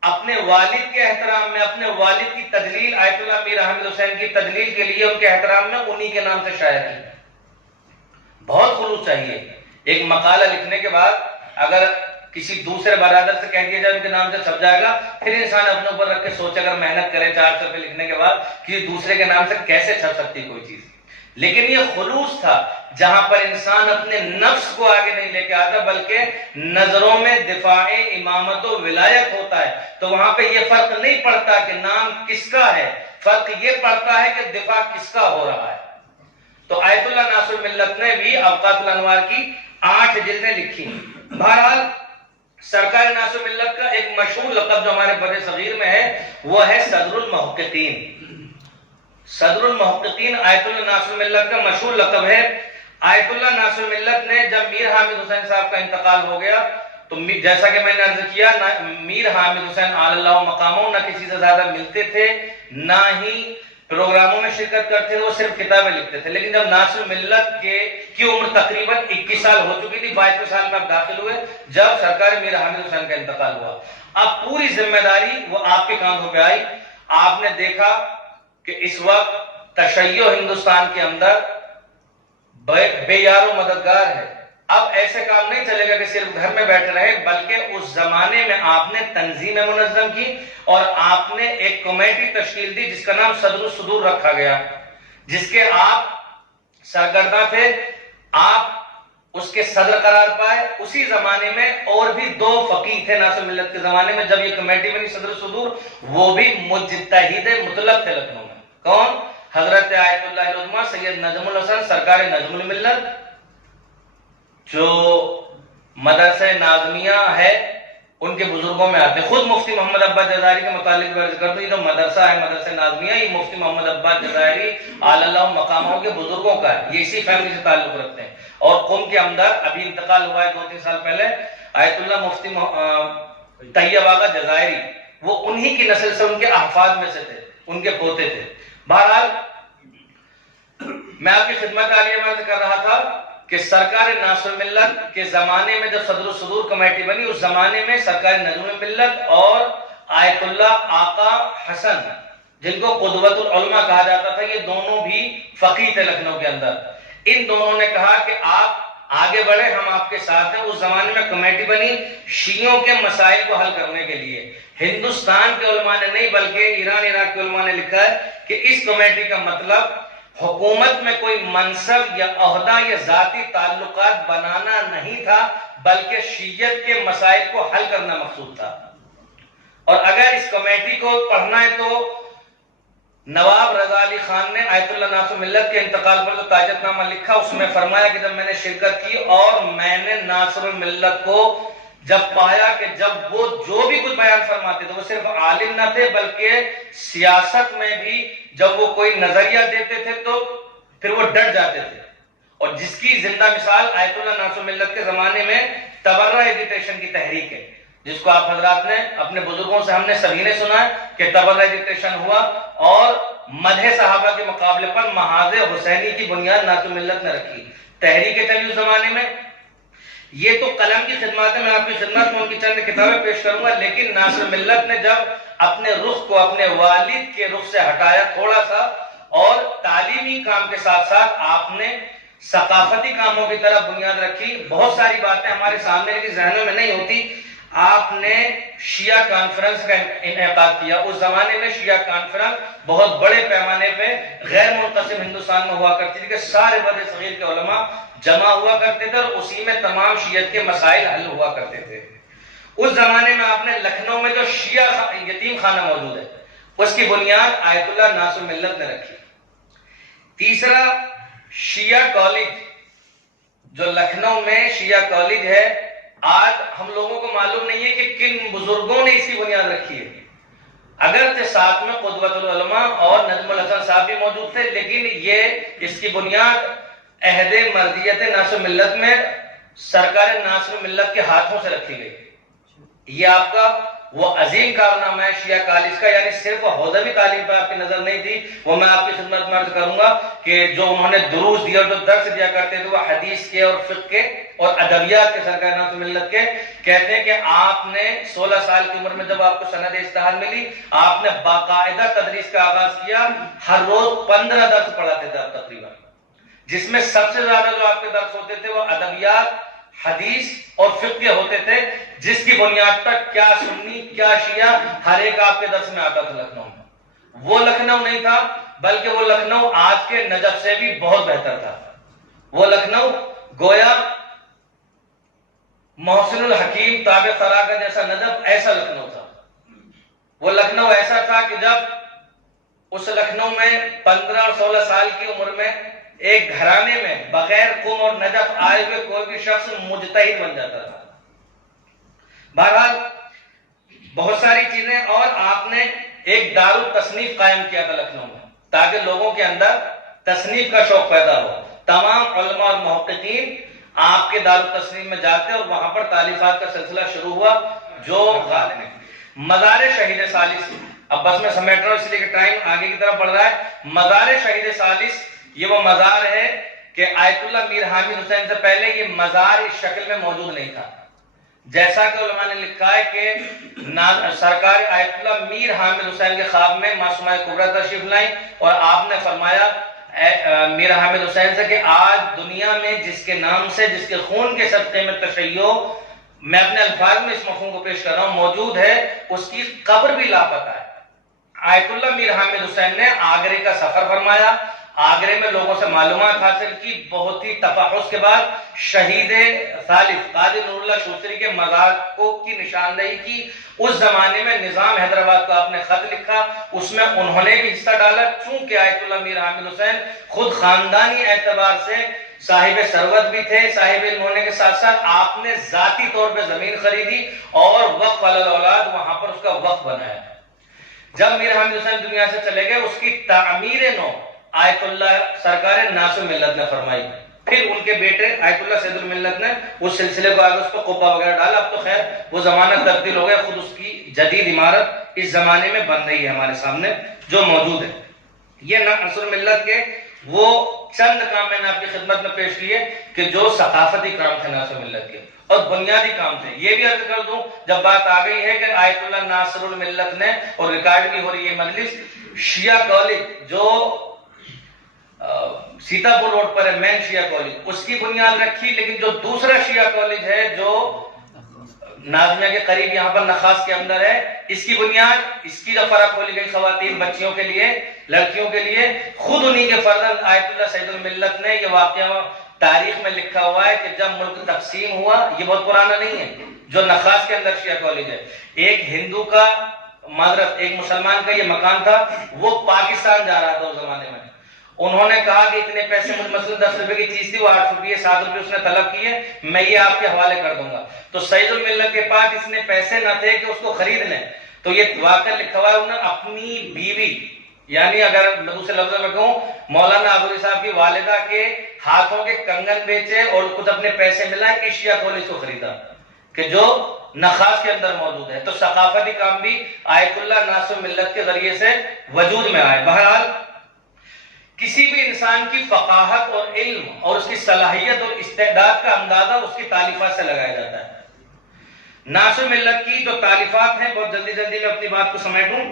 اپنے والد کے احترام میں، اپنے والد کی تدلیل، آیت اللہ میر حامد حسین کی تدلیل کے لیے ان کے احترام میں انہی کے نام سے شائع کی۔ بہت خلوص چاہیے۔ ایک مقالہ لکھنے کے بعد اگر کسی دوسرے برادر سے کہہ دیا جائے ان کے نام سے چھپ جائے گا، پھر انسان اپنے اوپر رکھ کے سوچے، اگر محنت کرے 4 صفحے لکھنے کے بعد کسی دوسرے کے نام سے کیسے چھپ سکتی کوئی چیز۔ لیکن یہ خلوص تھا جہاں پر انسان اپنے نفس کو آگے نہیں لے کے آتا بلکہ نظروں میں دفاع امامت و ولایت ہوتا ہے، تو وہاں پہ یہ فرق نہیں پڑتا کہ نام کس کا ہے، فرق یہ پڑتا ہے کہ دفاع کس کا ہو رہا ہے۔ تو آیت اللہ ناصر ملت نے بھی اوقات الانوار کی 8 جلدیں لکھی۔ بہرحال سرکار ناصر ملت کا ایک مشہور لقب جو ہمارے بر صغیر میں ہے وہ ہے صدر المحققین۔ صدر المحققین آیت اللہ ناصر ملت کا مشہور لقب ہے۔ آیت اللہ ناصر ملت نے جب میر حامد حسین صاحب کا انتقال ہو گیا تو جیسا کہ میں نے عرض کیا، میر حامد حسین علی اللہ مقاموں نہ کسی سے زیادہ ملتے تھے، نہ ہی پروگراموں میں شرکت کرتے تھے، وہ صرف کتابیں لکھتے تھے۔ لیکن جب ناصر ملت کی عمر تقریباً 21 سال ہو چکی تھی، 22 سال میں آپ داخل ہوئے جب سرکار میر حامد حسین کا انتقال ہوا، اب پوری ذمہ داری وہ آپ کے کاندھوں پہ آئی۔ آپ نے دیکھا کہ اس وقت تشیع ہندوستان کے اندر بے یار و مددگار ہے۔ اب ایسے کام نہیں چلے گا کہ صرف گھر میں بیٹھے رہے، بلکہ اس زمانے میں آپ نے تنظیمیں منظم کی اور آپ نے ایک کمیٹی تشکیل دی جس کا نام صدر الصدور رکھا گیا، جس کے آپ سرگرداں تھے، آپ اس کے صدر قرار پائے۔ اسی زمانے میں اور بھی 2 فقیہ تھے ناصر ملت کے زمانے میں جب یہ کمیٹی بنی صدر الصدور، وہ بھی مجتہد مطلق تھے لکھنؤ میں۔ کون؟ حضرت آیت اللہ العظمیٰ سید نجم الحسن سرکار نجم الملت، جو مدرسہ ناظمیہ ہے ان کے بزرگوں میں آتے ہیں. خود مفتی محمد عباس جزائری کے متعلق عرض کر دوں، یہ جو مدرسہ ہے مدرسہ ناظمیہ، یہ مفتی محمد عباس جزائری اعلی اللہ مقاموں کے بزرگوں کا ہے. یہ اسی فیملی سے تعلق رکھتے ہیں. اور قم کے اندر ابھی انتقال ہوا ہے 2-3 سال پہلے آیت اللہ مفتی طیب آغا جزائری، وہ انہی کی نسل سے، ان کے احفاد میں سے تھے، ان کے پوتے تھے. بہرحال میں آپ کی خدمت عالیہ میں کر رہا تھا کہ سرکار ناصر ملت کے زمانے میں جب صدر الصدور کمیٹی بنی، اس زمانے میں سرکار نجم ملت اور آیت اللہ آقا حسن، جن کو قدوۃ العلماء کہا جاتا تھا، یہ دونوں بھی فقیہ تھے لکھنؤ کے اندر. ان دونوں نے کہا کہ آپ آگے بڑھے، ہم آپ کے ساتھ ہیں. اس زمانے میں کمیٹی بنی شیعوں کے مسائل کو حل کرنے کے لیے. ہندوستان کے علماء نے نہیں بلکہ ایران عراق کے علماء نے لکھا ہے کہ اس کمیٹی کا مطلب حکومت میں کوئی منصب یا عہدہ یا ذاتی تعلقات بنانا نہیں تھا، بلکہ شیعت کے مسائل کو حل کرنا مقصود تھا. اور اگر اس کمیٹی کو پڑھنا ہے تو نواب رضا علی خان نے آیت اللہ ناصر ملت کے انتقال پر جو تاجت نامہ لکھا، اس میں فرمایا کہ جب میں نے شرکت کی اور میں نے ناصر الملت کو جب پایا کہ جب وہ جو بھی کچھ بیان فرماتے تھے، وہ صرف عالم نہ تھے بلکہ سیاست میں بھی جب وہ کوئی نظریہ دیتے تھے تو پھر وہ ڈٹ جاتے تھے. اور جس کی زندہ مثال آیت اللہ ناصر ملت کے زمانے میں تبرہ ایجیٹیشن کی تحریک ہے، جس کو آپ حضرات نے اپنے بزرگوں سے، ہم نے سبھی نے سنا ہے کہ تبرہ ایجیٹیشن ہوا اور مدح صحابہ کے مقابلے پر محاذ حسینی کی بنیاد ناصر ملت نے رکھی. تحریک چلی اس زمانے میں. یہ تو قلم کی خدمات ہے، میں آپ کی خدمت میں ان کی چند کتابیں پیش کروں گا. لیکن ناصر ملت نے جب اپنے رخ کو اپنے والد کے رخ سے ہٹایا تھوڑا سا، اور تعلیمی کام کے ساتھ ساتھ آپ نے ثقافتی کاموں کی طرف بنیاد رکھی. بہت ساری باتیں ہمارے سامنے لیکن ذہنوں میں نہیں ہوتی. آپ نے شیعہ کانفرنس کا انعقاد کیا. اس زمانے میں شیعہ کانفرنس بہت بڑے پیمانے پہ غیر منقسم ہندوستان میں ہوا کرتی تھی کہ سارے بر صغیر کے علماء جمع ہوا کرتے تھے اور اسی میں تمام شیعت کے مسائل حل ہوا کرتے تھے. اس زمانے میں آپ نے لکھنؤ میں جو شیعہ یتیم خانہ موجود ہے، اس کی بنیاد آیت اللہ ناصر ملت نے رکھی. تیسرا، شیعہ کالج جو لکھنؤ میں شیعہ کالج ہے، آج ہم لوگوں کو معلوم نہیں ہے کہ کن بزرگوں نے اس کی بنیاد رکھی ہے. اگرچہ ساتھ میں قدوۃ العلماء اور نجم الحسن صاحب بھی موجود تھے، لیکن یہ اس کی بنیاد عہد مرضیت ناصر ملت میں سرکار ناصر ملت کے ہاتھوں سے رکھی گئی. یہ آپ کا وہ عظیم کارنامہ ہے شیعہ کالج کا. یعنی صرف حوزوی تعلیم پر آپ کی نظر نہیں تھی. وہ میں آپ کی خدمت میں عرض کروں گا کہ جو انہوں نے دروس دیا اور جو درس دیا کرتے تھے، وہ حدیث کے اور فقہ کے اور ادبیات کے سرکار ناصر ملت کے. کہتے ہیں کہ آپ نے 16 سال کی عمر میں جب آپ کو سند استحال ملی، آپ نے باقاعدہ تدریس کا آغاز کیا. ہر روز 15 درس پڑھاتے تھے آپ تقریباً، جس میں سب سے زیادہ جو آپ کے درس ہوتے تھے وہ ادبیات، حدیث اور فقہ ہوتے تھے، جس کی بنیاد پر کیا سنی کیا شیعہ ہر ایک آپ کے درس میں آتا تھا لکھنؤ میں. وہ لکھنؤ نہیں تھا بلکہ وہ لکھنؤ آج کے نجف سے بھی بہت بہتر تھا. وہ لکھنؤ گویا محسن الحکیم تابع سرا کا جیسا نجف ایسا لکھنؤ تھا. وہ لکھنؤ ایسا تھا کہ جب اس لکھنؤ میں 15 اور 16 سال کی عمر میں ایک گھرانے میں بغیر قم اور نجف آئے ہوئے کوئی بھی شخص مجتہد بن جاتا تھا. بہرحال بہت ساری چیزیں. اور آپ نے ایک دار التصنیف قائم کیا تھا لکھنؤ میں تاکہ لوگوں کے اندر تصنیف کا شوق پیدا ہو. تمام علماء اور محققین آپ کے دار التصنیف میں جاتے اور وہاں پر تالیفات کا سلسلہ شروع ہوا. جو غالب مزار شہید ثالث، اب بس میں سمیٹ رہا ہوں اس لیے کہ ٹائم آگے کی طرف بڑھ رہا ہے. مزار شہید ثالث یہ وہ مزار ہے کہ آیت اللہ میر حامد حسین سے پہلے یہ مزار اس شکل میں موجود نہیں تھا. جیسا کہ علماء نے لکھا ہے کہ سرکار آیت اللہ میر حامد حسین کے خواب میں معصومہ کبریٰ تشریف لائیں اور آپ نے فرمایا میر حامد حسین سے کہ آج دنیا میں جس کے نام سے، جس کے خون کے صدقے میں تشیع، میں اپنے الفاظ میں اس مفہوم کو پیش کر رہا ہوں، موجود ہے، اس کی قبر بھی لاپتہ ہے. آیت اللہ میر حامد حسین نے آگرے کا سفر فرمایا. آگرے میں لوگوں سے معلومات حاصل کی، بہت ہی تفحص کے بعد شہید ثالث قاضی نور اللہ شوستری کے مزار کی نشاندہی کی۔ اس زمانے میں نظام حیدرآباد کو آپ نے خط لکھا، اس میں انہوں نے بھی حصہ ڈالا، چونکہ آیت اللہ میر حامد حسین خود خاندانی اعتبار سے صاحب ثروت بھی تھے، صاحب علم ہونے کے ساتھ ساتھ آپ نے ذاتی طور پہ زمین خریدی اور وقف علی الاولاد وہاں پر اس کا وقف بنایا۔ جب میر حامد حسین دنیا سے چلے گئے، اس کی تعمیر نو آیت اللہ سرکار ناصر ملت نے فرمائی، پھر ان کے بیٹے آیت اللہ سید الملت نے اس سلسلے کو آگے اس پہ قبہ وغیرہ ڈالا۔ اب تو خیر وہ زمانہ تبدیل ہو گیا، خود اس کی جدید عمارت اس زمانے میں بن رہی ہے ہمارے سامنے جو موجود ہے۔ یہ ناصر ملت کے وہ چند کام میں نے آپ کی خدمت میں پیش کیے کہ جو ثقافتی کام تھے ناصر ملت کے اور بنیادی کام تھے۔ یہ بھی عرض کر دوں جب بات آ گئی ہے کہ آیت اللہ ناصر الملت نے، اور ریکارڈ بھی ہو رہی ہے مجلس، شیعہ کالج جو سیتا پور روڈ پر ہے، مین شیعہ کالج، اس کی بنیاد رکھی، لیکن جو دوسرا شیعہ کالج ہے جو نازمیہ کے قریب یہاں پر نخاس کے اندر ہے، اس کی بنیاد، اس کی جو فرح کھولی گئی خواتین بچیوں کے لیے، لڑکیوں کے لیے، خود انہی کے فرزند آیت اللہ سید الملت نے، یہ واقعہ تاریخ میں لکھا ہوا ہے کہ جب ملک تقسیم ہوا، یہ بہت پرانا نہیں ہے، جو نخاس کے اندر شیعہ کالج ہے، ایک ہندو کا معذرت ایک مسلمان کا یہ مکان تھا، وہ پاکستان جا رہا تھا اس زمانے میں، انہوں نے کہا کہ اتنے پیسے، مثلا 10 روپے کی چیز تھی وہ 8 روپے 7 روپے اس نے طلب کیے، میں یہ آپ کے حوالے کر دوں گا، تو سید الملت کے پاس اس نے پیسے نہ تھے کہ اس کو خرید لیں، تو یہ واقعہ لکھا ہوا ہے، انہوں نے اپنی بیوی، یعنی اگر میں دوسرے لفظوں میں کہوں مولانا عبوری صاحب کی والدہ کے ہاتھوں کے کنگن بیچے اور کچھ اپنے پیسے ملائے کہ شیعہ کالج کو خریدا، کہ جو نخاس کے اندر موجود ہے۔ تو ثقافتی کام بھی آیت اللہ ناصر ملت کے ذریعے سے وجود میں آئے۔ بہرحال کسی بھی انسان کی فقاہت اور علم اور اس کی صلاحیت اور استعداد کا اندازہ اس کی تالیفات سے لگایا جاتا ہے۔ ناصر ملت کی جو تالیفات ہیں، بہت جلدی میں اپنی بات کو سمیٹوں،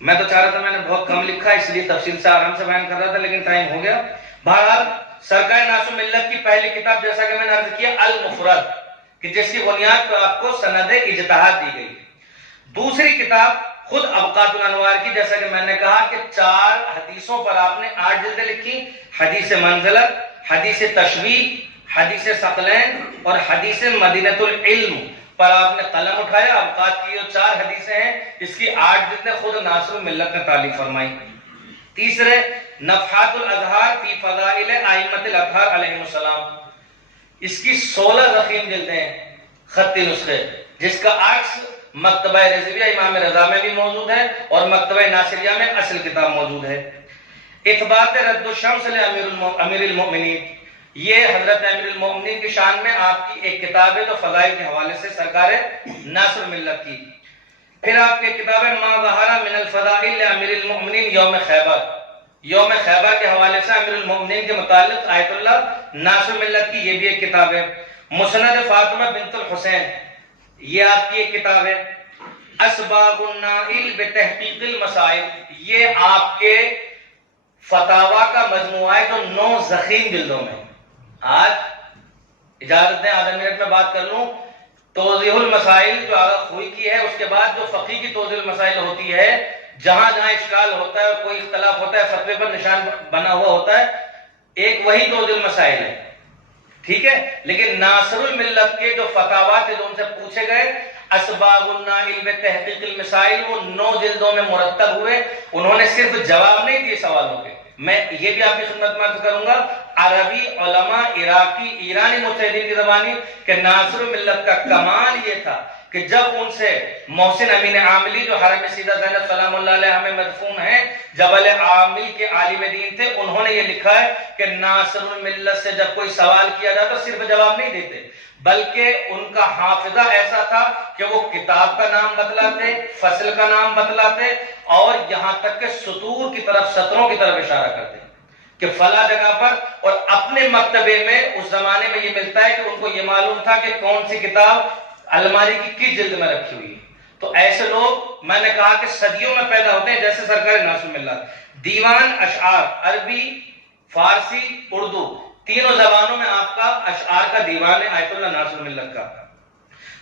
میں تو چاہ رہا تھا، میں نے بہت کم لکھا اس لیے تفصیل سے آرام سے بیان کر رہا تھا، لیکن ٹائم ہو گیا۔ بہرحال سرکار ناصر ملت کی پہلی کتاب جیسا کہ میں نے عرض کیا المفرد، کہ جس کی بنیاد پر آپ کو سند اجتہاد دی گئی۔ دوسری کتاب خود ابقات الانوار کی، جیسا کہ میں نے کہا کہ 4 حدیثوں پر آپ نے 8 جلدیں لکھی، حدیث منزلت، حدیث تشبیہ، حدیث ثقلین اور حدیث مدینۃ العلم پر آپ نے قلم اٹھایا۔ ابقات کی جو 4 حدیثیں ہیں، اس کی 8 جلدیں خود ناصر ملت نے تالیف فرمائی۔ تیسرے نفحات الاظہار فی فضائل ائمۃ الاطہار علیہم السلام، اس کی 16 ضخیم جلدیں ہیں، خطی نسخے، جس کا عکس مکتبہ رضویہ امام رضا میں بھی موجود ہے اور مکتبہ ناصریہ میں اصل کتاب موجود ہے۔ اثبات رد الشمس امیر المؤمنین، یہ حضرت امیر المؤمنین کی شان میں آپ کی ایک کتاب ہے جو فضائل کے حوالے سے سرکار ناصر ملت کی۔ پھر آپ کی کتاب ہے ما ظہر من الفضائل امیر المؤمنین یوم خیبر، یوم خیبر کے حوالے سے امیر المؤمنین کے متعلق آیت اللہ ناصر ملت کی یہ بھی ایک کتاب ہے۔ مسند فاطمہ بنت الحسین، یہ آپ کی ایک کتاب ہے۔ اسباب النائل بتحقیق المسائل، یہ آپ کے فتاوا کا مجموعہ ہے جو 9 ضخیم جلدوں میں۔ آج اجازت دیں آدھے منٹ میں بات کر لوں، توضیح المسائل جو آغا خوئی کی ہے، اس کے بعد جو فقی کی توضیح المسائل ہوتی ہے، جہاں جہاں اشکال ہوتا ہے اور کوئی اختلاف ہوتا ہے، فتوے پر نشان بنا ہوا ہوتا ہے، ایک وہی توضیح المسائل ہے، ٹھیک ہے؟ لیکن ناصر الملت کے جو فتاوات جو ان سے پوچھے گئے، اسباب النائل بتحقیق المسائل، وہ 9 جلدوں میں مرتب ہوئے۔ انہوں نے صرف جواب نہیں دیے سوالوں کے، میں یہ بھی آپ کی خدمت میں عرض کروں گا، عربی علماء، عراقی، ایرانی مجتہدین کی زبانی، کہ ناصر الملت کا کمال یہ تھا کہ جب ان سے محسن امین عاملی جو حرم سیدہ زینب سلام اللہ علیہ ہمیں مدفون ہیں، جبل عامل کے عالم دین تھے، انہوں نے یہ لکھا ہے کہ ناصر الملت سے جب کوئی سوال کیا جاتا صرف جواب نہیں دیتے، بلکہ ان کا حافظہ ایسا تھا کہ وہ کتاب کا نام بتلاتے، فصل کا نام بتلاتے، اور یہاں تک کہ سطور کی طرف، سطروں کی طرف اشارہ کرتے کہ فلاں جگہ پر، اور اپنے مکتبے میں اس زمانے میں یہ ملتا ہے کہ ان کو یہ معلوم تھا کہ کون سی کتاب الماری کی کس جلد میں رکھی ہوئی ہے۔ تو ایسے لوگ میں نے کہا کہ صدیوں میں پیدا ہوتے ہیں، جیسے سرکار ناصر ملت۔ دیوان اشعار، عربی، فارسی، اردو، تینوں زبانوں میں آپ کا اشعار کا دیوان ہے آیت اللہ ناصر ملت کا۔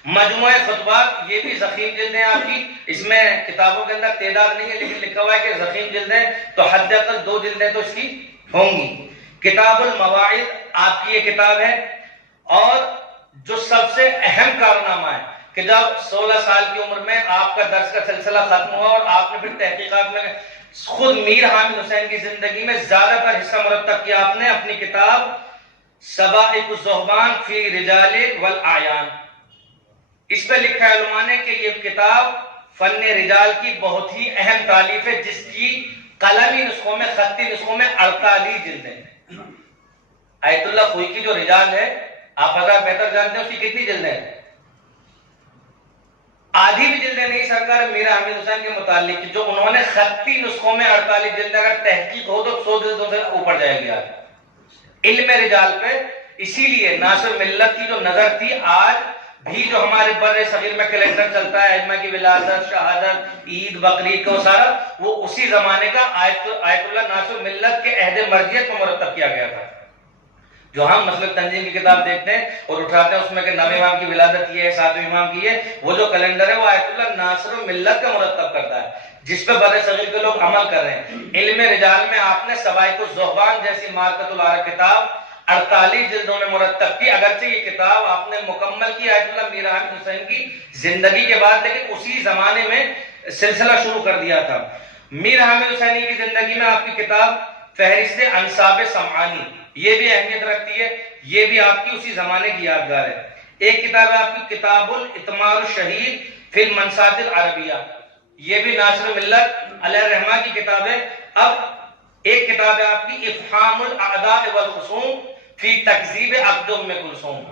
مجموعہ خطبات یہ بھی ضخیم جلد ہیں آپ کی، اس میں کتابوں کے اندر تعداد نہیں ہے لیکن لکھا ہوا ہے کہ ضخیم جلد ہے، تو حد اقل 2 جلدیں تو اس کی ہوں گی۔ کتاب المواعظ آپ کی یہ کتاب ہے، اور جو سب سے اہم کارنامہ ہے کہ جب 16 سال کی عمر میں آپ کا درس کا سلسلہ ختم ہوا اور آپ نے پھر تحقیقات میں خود میر حامد حسین کی زندگی میں زیادہ تر حصہ مرتب کیا آپ نے اپنی کتاب سبائق الذہبان فی رجال والاعیان، اس پہ لکھا ہے علماء نے کہ یہ کتاب فن رجال کی بہت ہی اہم تالیف ہے، جس کی قلمی نسخوں میں، خطی نسخوں میں 48 جلدیں ہیں۔ آیت اللہ خوئی کی جو رجال ہے آپ حضرات بہتر جانتے ہیں اس کی کتنی جلدیں ہیں؟ آدھی بھی جلدیں نہیں سرکار میر حامد حسین کے متعلق، جو انہوں نے خطی نسخوں میں 48 جلدیں، اگر تحقیق ہو تو 100 جلدوں سے اوپر جائے گی آج علم رجال پہ۔ اسی لیے ناصر ملت کی جو نظر تھی، آج بھی جو ہمارے بر صغیر میں کیلنڈر چلتا ہے، ائمہ کی ولادت، شہادت، عید، بقرعید کا سارا، وہ اسی زمانے کا آیت اللہ ناصر ملت کے عہد مرجعیت میں مرتب کیا گیا تھا۔ جو ہم مسلک تنظیم کی کتاب دیکھتے ہیں اور اٹھاتے ہیں اس میں کہ 9ویں امام کی ولادت کی ہے، 7ویں امام کی ہے، وہ جو کیلنڈر ہے وہ آیت اللہ ناصر ملت کا مرتب کرتا ہے، جس پہ بر صغیر کے لوگ عمل کر رہے ہیں۔ علم رجال میں آپ نے سبائق الذہبان جیسی مارکۃ العرب کتاب 48 جلدوں میں مرتب کی، اگرچہ یہ کتاب آپ نے مکمل کی آیت اللہ میر حامد حسین کی زندگی کے بعد، لیکن اسی زمانے میں سلسلہ شروع کر دیا تھا۔ میر حامد حسینی کی زندگی میں آپ کی کتاب فہرست انساب سمعانی یہ بھی اہمیت رکھتی ہے، یہ بھی آپ کی اسی زمانے کی یادگار ہے۔ ایک کتاب ہے آپ کی کتاب الاتمار الشہید فی المنصات العربیہ، یہ بھی ناصر ملت علیہ الرحمہ کی کتاب ہے۔ اب ایک کتاب ہے آپ کی افہام الاعداء والخصوم فی تکذیب عقد ام کلثوم،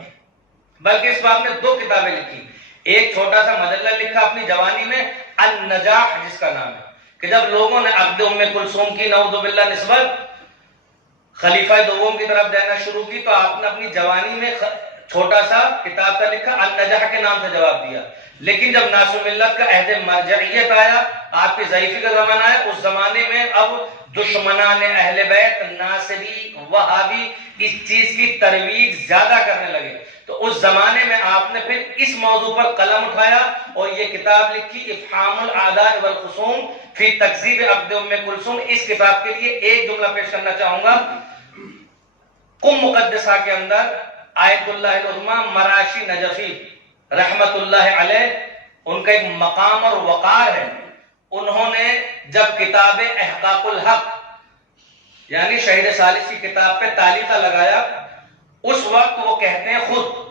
بلکہ اس بات میں 2 کتابیں لکھی، ایک چھوٹا سا مجلہ لکھا اپنی جوانی میں النجاح جس کا نام ہے، کہ جب لوگوں نے عقد ام کلثوم کی نعوذ باللہ نسبت خلیفہ دوم کی طرف دینا شروع کی، تو آپ نے اپنی جوانی میں چھوٹا سا کتاب کا لکھا النجاح کے نام سے جواب دیا۔ لیکن جب ناصر ملت کا عہد مرجعیت آیا، آپ کی ضعیفی کا زمانہ آیا، اس زمانے میں اب دشمنان اہل بیت، ناصری، وہابی اس چیز کی ترویج زیادہ کرنے لگے، تو اس زمانے میں آپ نے پھر اس موضوع پر قلم اٹھایا اور یہ کتاب لکھی افہام الاعداء والخصوم فی تکذیب عقد ام کلثوم۔ اس کتاب کے لیے ایک جملہ پیش کرنا چاہوں گا۔ قم مقدسہ کے اندر آیت اللہ العظمیٰ مراشی نجفی رحمت اللہ علیہ، ان کا ایک مقام اور وقار ہے، انہوں نے جب کتاب احقاق الحق یعنی شہید ثالث کی کتاب پہ تعلیقہ لگایا، اس وقت وہ کہتے ہیں خود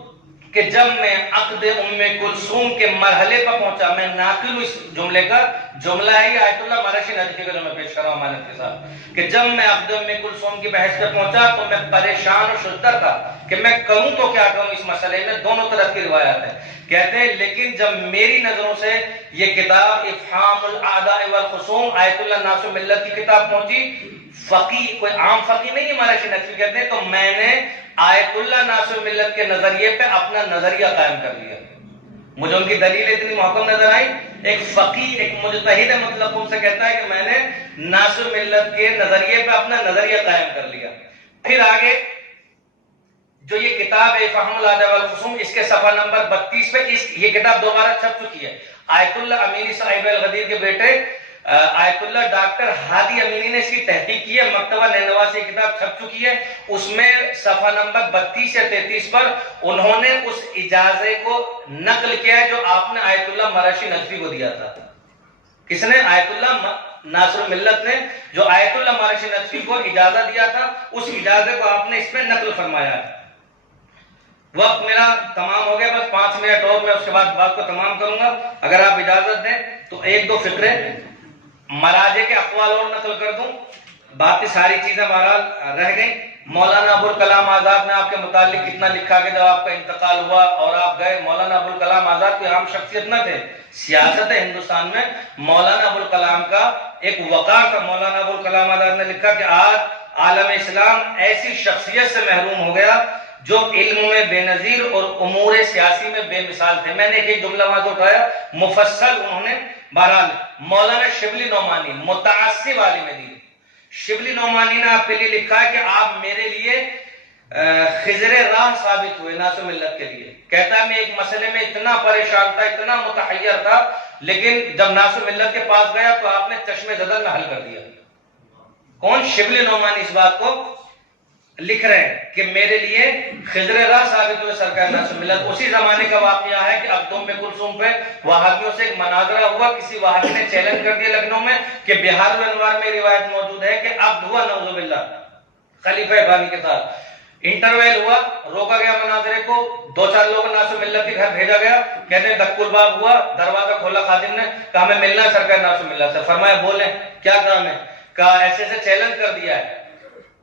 کہ جب میں عقد ام کلثوم کے مرحلے پر پہنچا، میں ناقل ہوں اس جملے کا، جملہ ہے یہ آیت اللہ مراشی نجفی کا جو میں پیش کر رہا ہوں امانت کے ساتھ، کہ جب میں عقد ام کلثوم کی بحث پہ پہنچا تو میں پریشان اور شدہ تھا کہ میں کروں تو کیا کروں اس مسئلے میں، دونوں طرف کی روایات ہیں۔ کہتے ہیں لیکن جب میری نظروں سے یہ کتاب افہام الاعداء والخصوم آیت اللہ ناصر ملت کی کتاب پہنچی، فقیہ کوئی عام فقیہ نہیں ہے مراشی نجفی کہتے ہیں، تو میں نے آیت اللہ ناصر ملت کے نظریے پہ اپنا نظریہ قائم کر لیا۔ مجھے ان کی دلیل اتنی محکم نظر آئی، ایک فقیہ ایک مجتہد مطلب ان سے کہتا ہے کہ میں نے ناصر ملت کے نظریے پہ اپنا نظریہ قائم کر لیا۔ پھر آگے جو یہ کتاب ہے افہام الاعداء والخصوم، اس کے صفحہ نمبر 32 پہ یہ کتاب دوبارہ چھپ چکی ہے۔ آیت اللہ امینی صاحب الغدیر کے بیٹے آیت اللہ ڈاکٹر ہادی امینی نے اس کی تحقیق کی ہے، مکتبہ نینوا سے کتاب چھپ چکی ہے، اس میں صفحہ نمبر 32 یا 33 پر انہوں نے اس اجازے کو نقل کیا ہے جو آپ نے آیت اللہ مراشی نجفی کو دیا تھا۔ کس نے؟ آیت اللہ ناصر ملت نے جو آیت اللہ مراشی نجفی کو اجازت دیا تھا، اس اجازے کو آپ نے اس میں نقل فرمایا ہے۔ وقت میرا تمام ہو گیا، بس 5 منٹ اور میں اس کے بعد بات کو تمام کروں گا، اگر آپ اجازت دیں تو 1-2 فقرے مراجع کے اقوال اور نقل کر دوں، باقی ساری چیزیں بہرحال رہ گئیں۔ مولانا ابوالکلام آزاد نے آپ کے متعلق کتنا لکھا کہ جب آپ کا انتقال ہوا اور آپ گئے، مولانا ابوالکلام آزاد کوئی عام شخصیت نہ تھے، سیاست ہندوستان میں مولانا ابوالکلام کا ایک وقار تھا۔ مولانا ابوالکلام آزاد نے لکھا کہ آج عالم اسلام ایسی شخصیت سے محروم ہو گیا جو علم میں بے نظیر اور امور سیاسی میں بے مثال تھے۔ میں نے ایک جملہ وہاں سے اٹھایا، مفصل انہوں نے بہرحال۔ مولانا شبلی نعمانی متعصب عالم دین، شبلی نعمانی نے آپ کے لیے لکھا ہے کہ آپ میرے لیے خضر راہ ثابت ہوئے ناس و ملت کے لیے. کہتا ہے میں ایک مسئلے میں اتنا پریشان تھا، اتنا متحیر تھا، لیکن جب ناس و ملت کے پاس گیا تو آپ نے چشم زدن میں حل کر دیا. کون؟ شبلی نعمانی اس بات کو لکھ رہے ہیں کہ میرے لیے خضر راہ ثابت ہوئے سرکار ناس و ملت. اسی زمانے کا واقعہ ہے کہ اقدم پہ کلثوم پہ وہابیوں سے ایک مناظرہ ہوا. کسی وہابی نے چیلنج کر دیا لکھنؤ میں کہ بہار الانوار میں روایت موجود ہے کہ عقد ہوا نعوذ باللہ خلیفہ بانی کے ساتھ. انٹرویل ہوا، روکا گیا مناظرے کو، 2-4 لوگوں ناس و ملت کے گھر بھیجا گیا. کہتے ہیں دک الباب ہوا، دروازہ کھولا، خادم نے کہا ہمیں ملنا ہے سرکار ناس و ملت سے. فرمایا بولیں کیا کام ہے؟ کہا ایسے ایسے چیلنج کر دیا ہے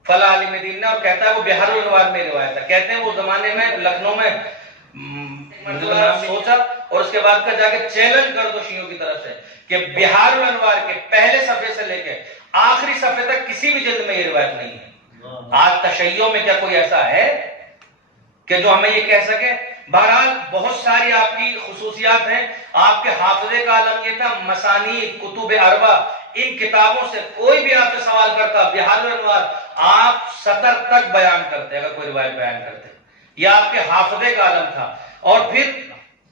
فلاں عالم دین نے، اور کہتا ہے وہ بہار الانوار میں روایت ہے. کہتے ہیں وہ زمانے میں لکھنؤ میں سوچا اور اس کے بعد کا جا کے چیلنج کر دو شیعوں کی طرف سے کہ بہار الانوار کے پہلے صفحے سے لے کے آخری صفحے تک کسی بھی جلد میں یہ روایت نہیں ہے. آج تشیع میں کیا کوئی ایسا ہے کہ جو ہمیں یہ کہہ سکے؟ بہرحال بہت ساری آپ کی خصوصیات ہیں. آپ کے حافظے کا عالم یہ تھا، مسانی کتب اربع، ان کتابوں سے کوئی بھی آپ سے سوال کرتا بہار الانوار آپ سطر تک بیان کرتے اگر کوئی روایت بیان کرتے. یہ آپ کے حافظے کا عالم تھا. اور پھر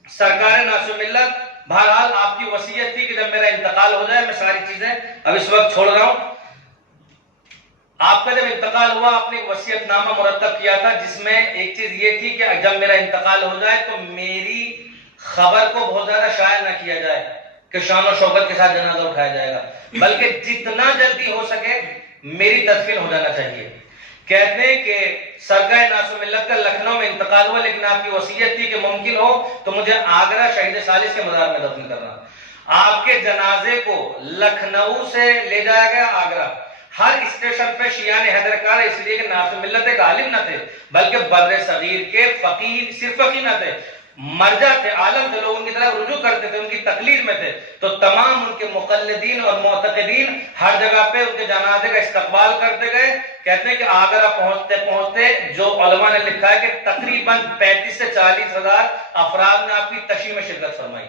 سرکار ناس و ملت، بہرحال آپ کی وصیت تھی کہ جب میرا انتقال ہو جائے، میں ساری چیزیں اب اس وقت چھوڑ رہا ہوں. آپ کا جب انتقال ہوا آپ نے ایک وصیت نامہ مرتب کیا تھا جس میں ایک چیز یہ تھی کہ جب میرا انتقال ہو جائے تو میری خبر کو بہت زیادہ شائع نہ کیا جائے کہ شان و شوکت کے ساتھ جنازہ اٹھایا جائے گا، بلکہ جتنا جلدی ہو سکے میری تدفین ہو جانا چاہیے. کہتے ہیں کہ سرکار ناس و ملت کا لکھنؤ میں انتقال ہوا، لیکن آپ کی وصیت تھی کہ ممکن ہو تو مجھے آگرہ شہید ثالث کے مزار میں دفن کرنا. آپ کے جنازے کو لکھنؤ سے لے جایا گیا آگرہ. ہر اسٹیشن پہ شیعہ نے حیدر کار، اس لیے کہ ناس و ملت ایک عالم نہ تھے بلکہ بر صغیر کے فقیہ، صرف فقیہ نہ تھے، مرجع تھے، عالم تھے، لوگ ان کی طرف رجوع کرتے تھے، ان کی تقلید میں تھے. تو تمام ان کے مقلدین اور معتقدین ہر جگہ پہ ان کے جنازے کا استقبال کرتے گئے. کہتے ہیں کہ آگرہ پہنچتے پہنچتے جو علماء نے لکھا ہے کہ تقریباً 35 سے 40 ہزار افراد نے آپ کی تشییع میں شرکت فرمائی.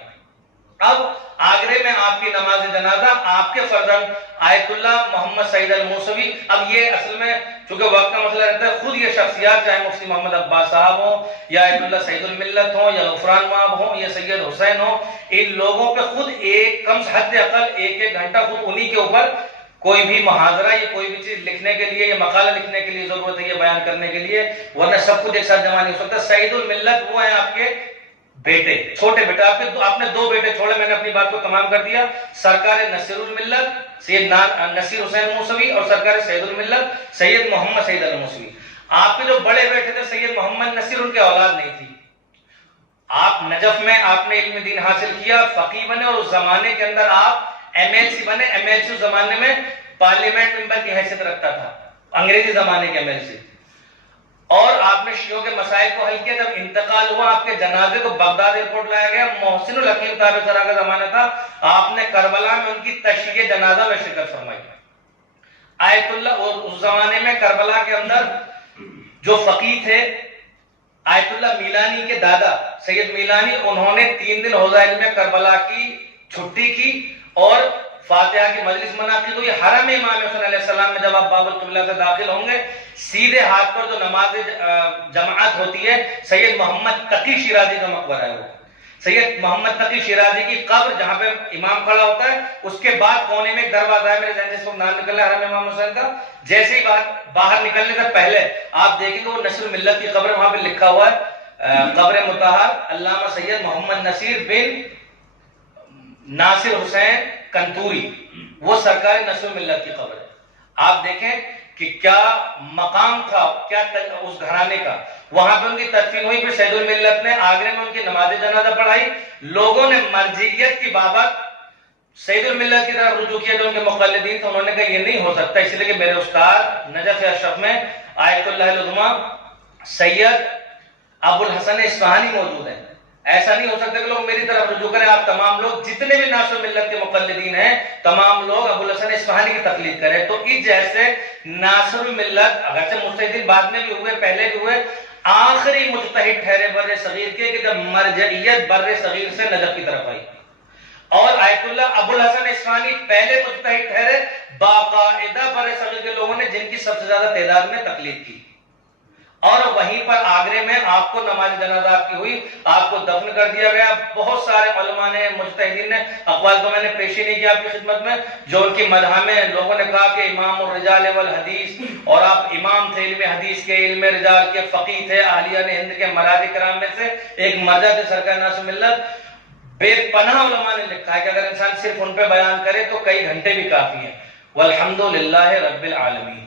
اب آگرے میں آپ کی نماز جنازہ آپ کے فرزند آیت اللہ محمد سعید الموسوی، اب یہ اصل میں چونکہ وقت کا مسئلہ رہتا ہے، خود یہ شخصیات چاہے مفتی محمد عباس صاحب ہوں یا آیت اللہ سعید الملت ہوں یا غفران ماب ہوں یا سید حسین ہوں، ان لوگوں پہ خود ایک کم حد اقل 1 گھنٹہ خود انہی کے اوپر کوئی بھی محاضرہ یا کوئی بھی چیز لکھنے کے لیے یا مقالہ لکھنے کے لیے ضرورت ہے، یہ بیان کرنے کے لیے، ورنہ سب کچھ ایک ساتھ جمع نہیں ہو سکتا. سعید الملت وہ ہیں آپ کے بیٹے، چھوٹے بیٹے. آپ نے 2 بیٹے چھوڑے. میں نے اپنی بات کو تمام کر دیا. سرکار نصیر الملت سید نصیر حسین موسوی اور سرکار سید الملت سید محمد سعید الموسوی. آپ کے جو بڑے بیٹے تھے سید محمد نصیر، ان کے اولاد نہیں تھی. آپ نجف میں آپ نے علم دین حاصل کیا، فقیہ بنے، اور اس زمانے کے اندر آپ MLC بنے. MLC اس زمانے میں پارلیمنٹ ممبر کی حیثیت رکھتا تھا، انگریزی زمانے کے MLC. اور آپ نے شیعوں کے مسائل کو حل کیا. جب انتقال ہوا آپ کے جنازے کو بغداد ایئرپورٹ لایا گیا. محسن الحکیم تابع سرا کا زمانہ تھا. آپ نے کربلا میں ان کی تشییع جنازہ میں شرکت فرمائی. آیت اللہ، اور اس زمانے میں کربلا کے اندر جو فقیہ تھے آیت اللہ میلانی کے دادا سید میلانی، انہوں نے 3 دن حوضہ علم میں کربلا کی چھٹی کی اور فاتحہ کی مجلس منعقد ہوئی. حرم امام حسین علیہ السلام میں جب آپ باب القبلہ سے داخل ہوں گے، سیدھے ہاتھ پر جو نماز جماعت ہوتی ہے سید محمد تقی شیرازی کا مقبرہ ہے. وہ سید محمد تقی شیرازی کی قبر جہاں پہ امام کھڑا ہوتا ہے، اس کے بعد کونے میں ایک دروازہ ہے، میرے ذہن سے اس وقت نام نکل رہا ہے، حرم امام حسین کا. جیسے ہی باہر نکلنے سے پہلے آپ دیکھیں گے وہ نصر ملت کی قبر، وہاں پہ لکھا ہوا ہے قبر مطہر علامہ سید محمد نصیر بن ناصر حسین کنتوری. وہ سرکار نصر ملت کی قبر ہے. آپ دیکھیں کہ کیا مقام تھا، کیا اس گھرانے کا. وہاں پہ ان کی تدفین ہوئی. پھر سید الملت نے آگرے میں ان کی نماز جنازہ پڑھائی. لوگوں نے مرجعیت کی بابت سید الملت کی طرف رجوع کیا. جو ان کے مقلدین تھے انہوں نے کہا یہ نہیں ہو سکتا، اس لیے کہ میرے استاد نجف اشرف میں آیت اللہ العظمیٰ سید ابو الحسن اصفہانی موجود ہیں. ایسا نہیں ہو سکتا کہ لوگ میری طرف رجوع کریں. آپ تمام لوگ جتنے بھی ناصر ملت کے مقلدین ہیں تمام لوگ ابو الحسن اصفہانی کی تقلید کریں. تو اس جیسے ناصر ملت اگرچہ مجتہدین بعد میں بھی ہوئے، پہلے بھی ہوئے، آخری مجتہد ٹھہرے بر صغیر کے کہ جب مرجعیت بر صغیر سے نجف کی طرف آئی. اور آیت اللہ ابو الحسن اصفہانی پہلے مجتہد ٹھہرے باقاعدہ بر صغیر کے لوگوں نے جن کی سب سے زیادہ تعداد میں تقلید کی. اور وہیں پر آگرے میں آپ کو نماز جنازہ آپ کی ہوئی، آپ کو دفن کر دیا گیا۔ بہت سارے علماء نے، مجتہدین نے اقوال تو میں نے پیش ہی نہیں کیا آپ کی خدمت میں، جو ان کی مدح میں لوگوں نے کہا کہ امام الرجال والحدیث، اور آپ امام تھے علم حدیث کے، علم رجال کے، فقیہ تھے، اہلیہ نے ہند کے مراد کرام میں سے ایک مرجع تھے سرکار ناصر ملت۔ بے پناہ علماء نے لکھا ہے کہ اگر انسان صرف ان پہ بیان کرے تو کئی گھنٹے بھی کافی ہیں۔ والحمد للہ رب العالمین۔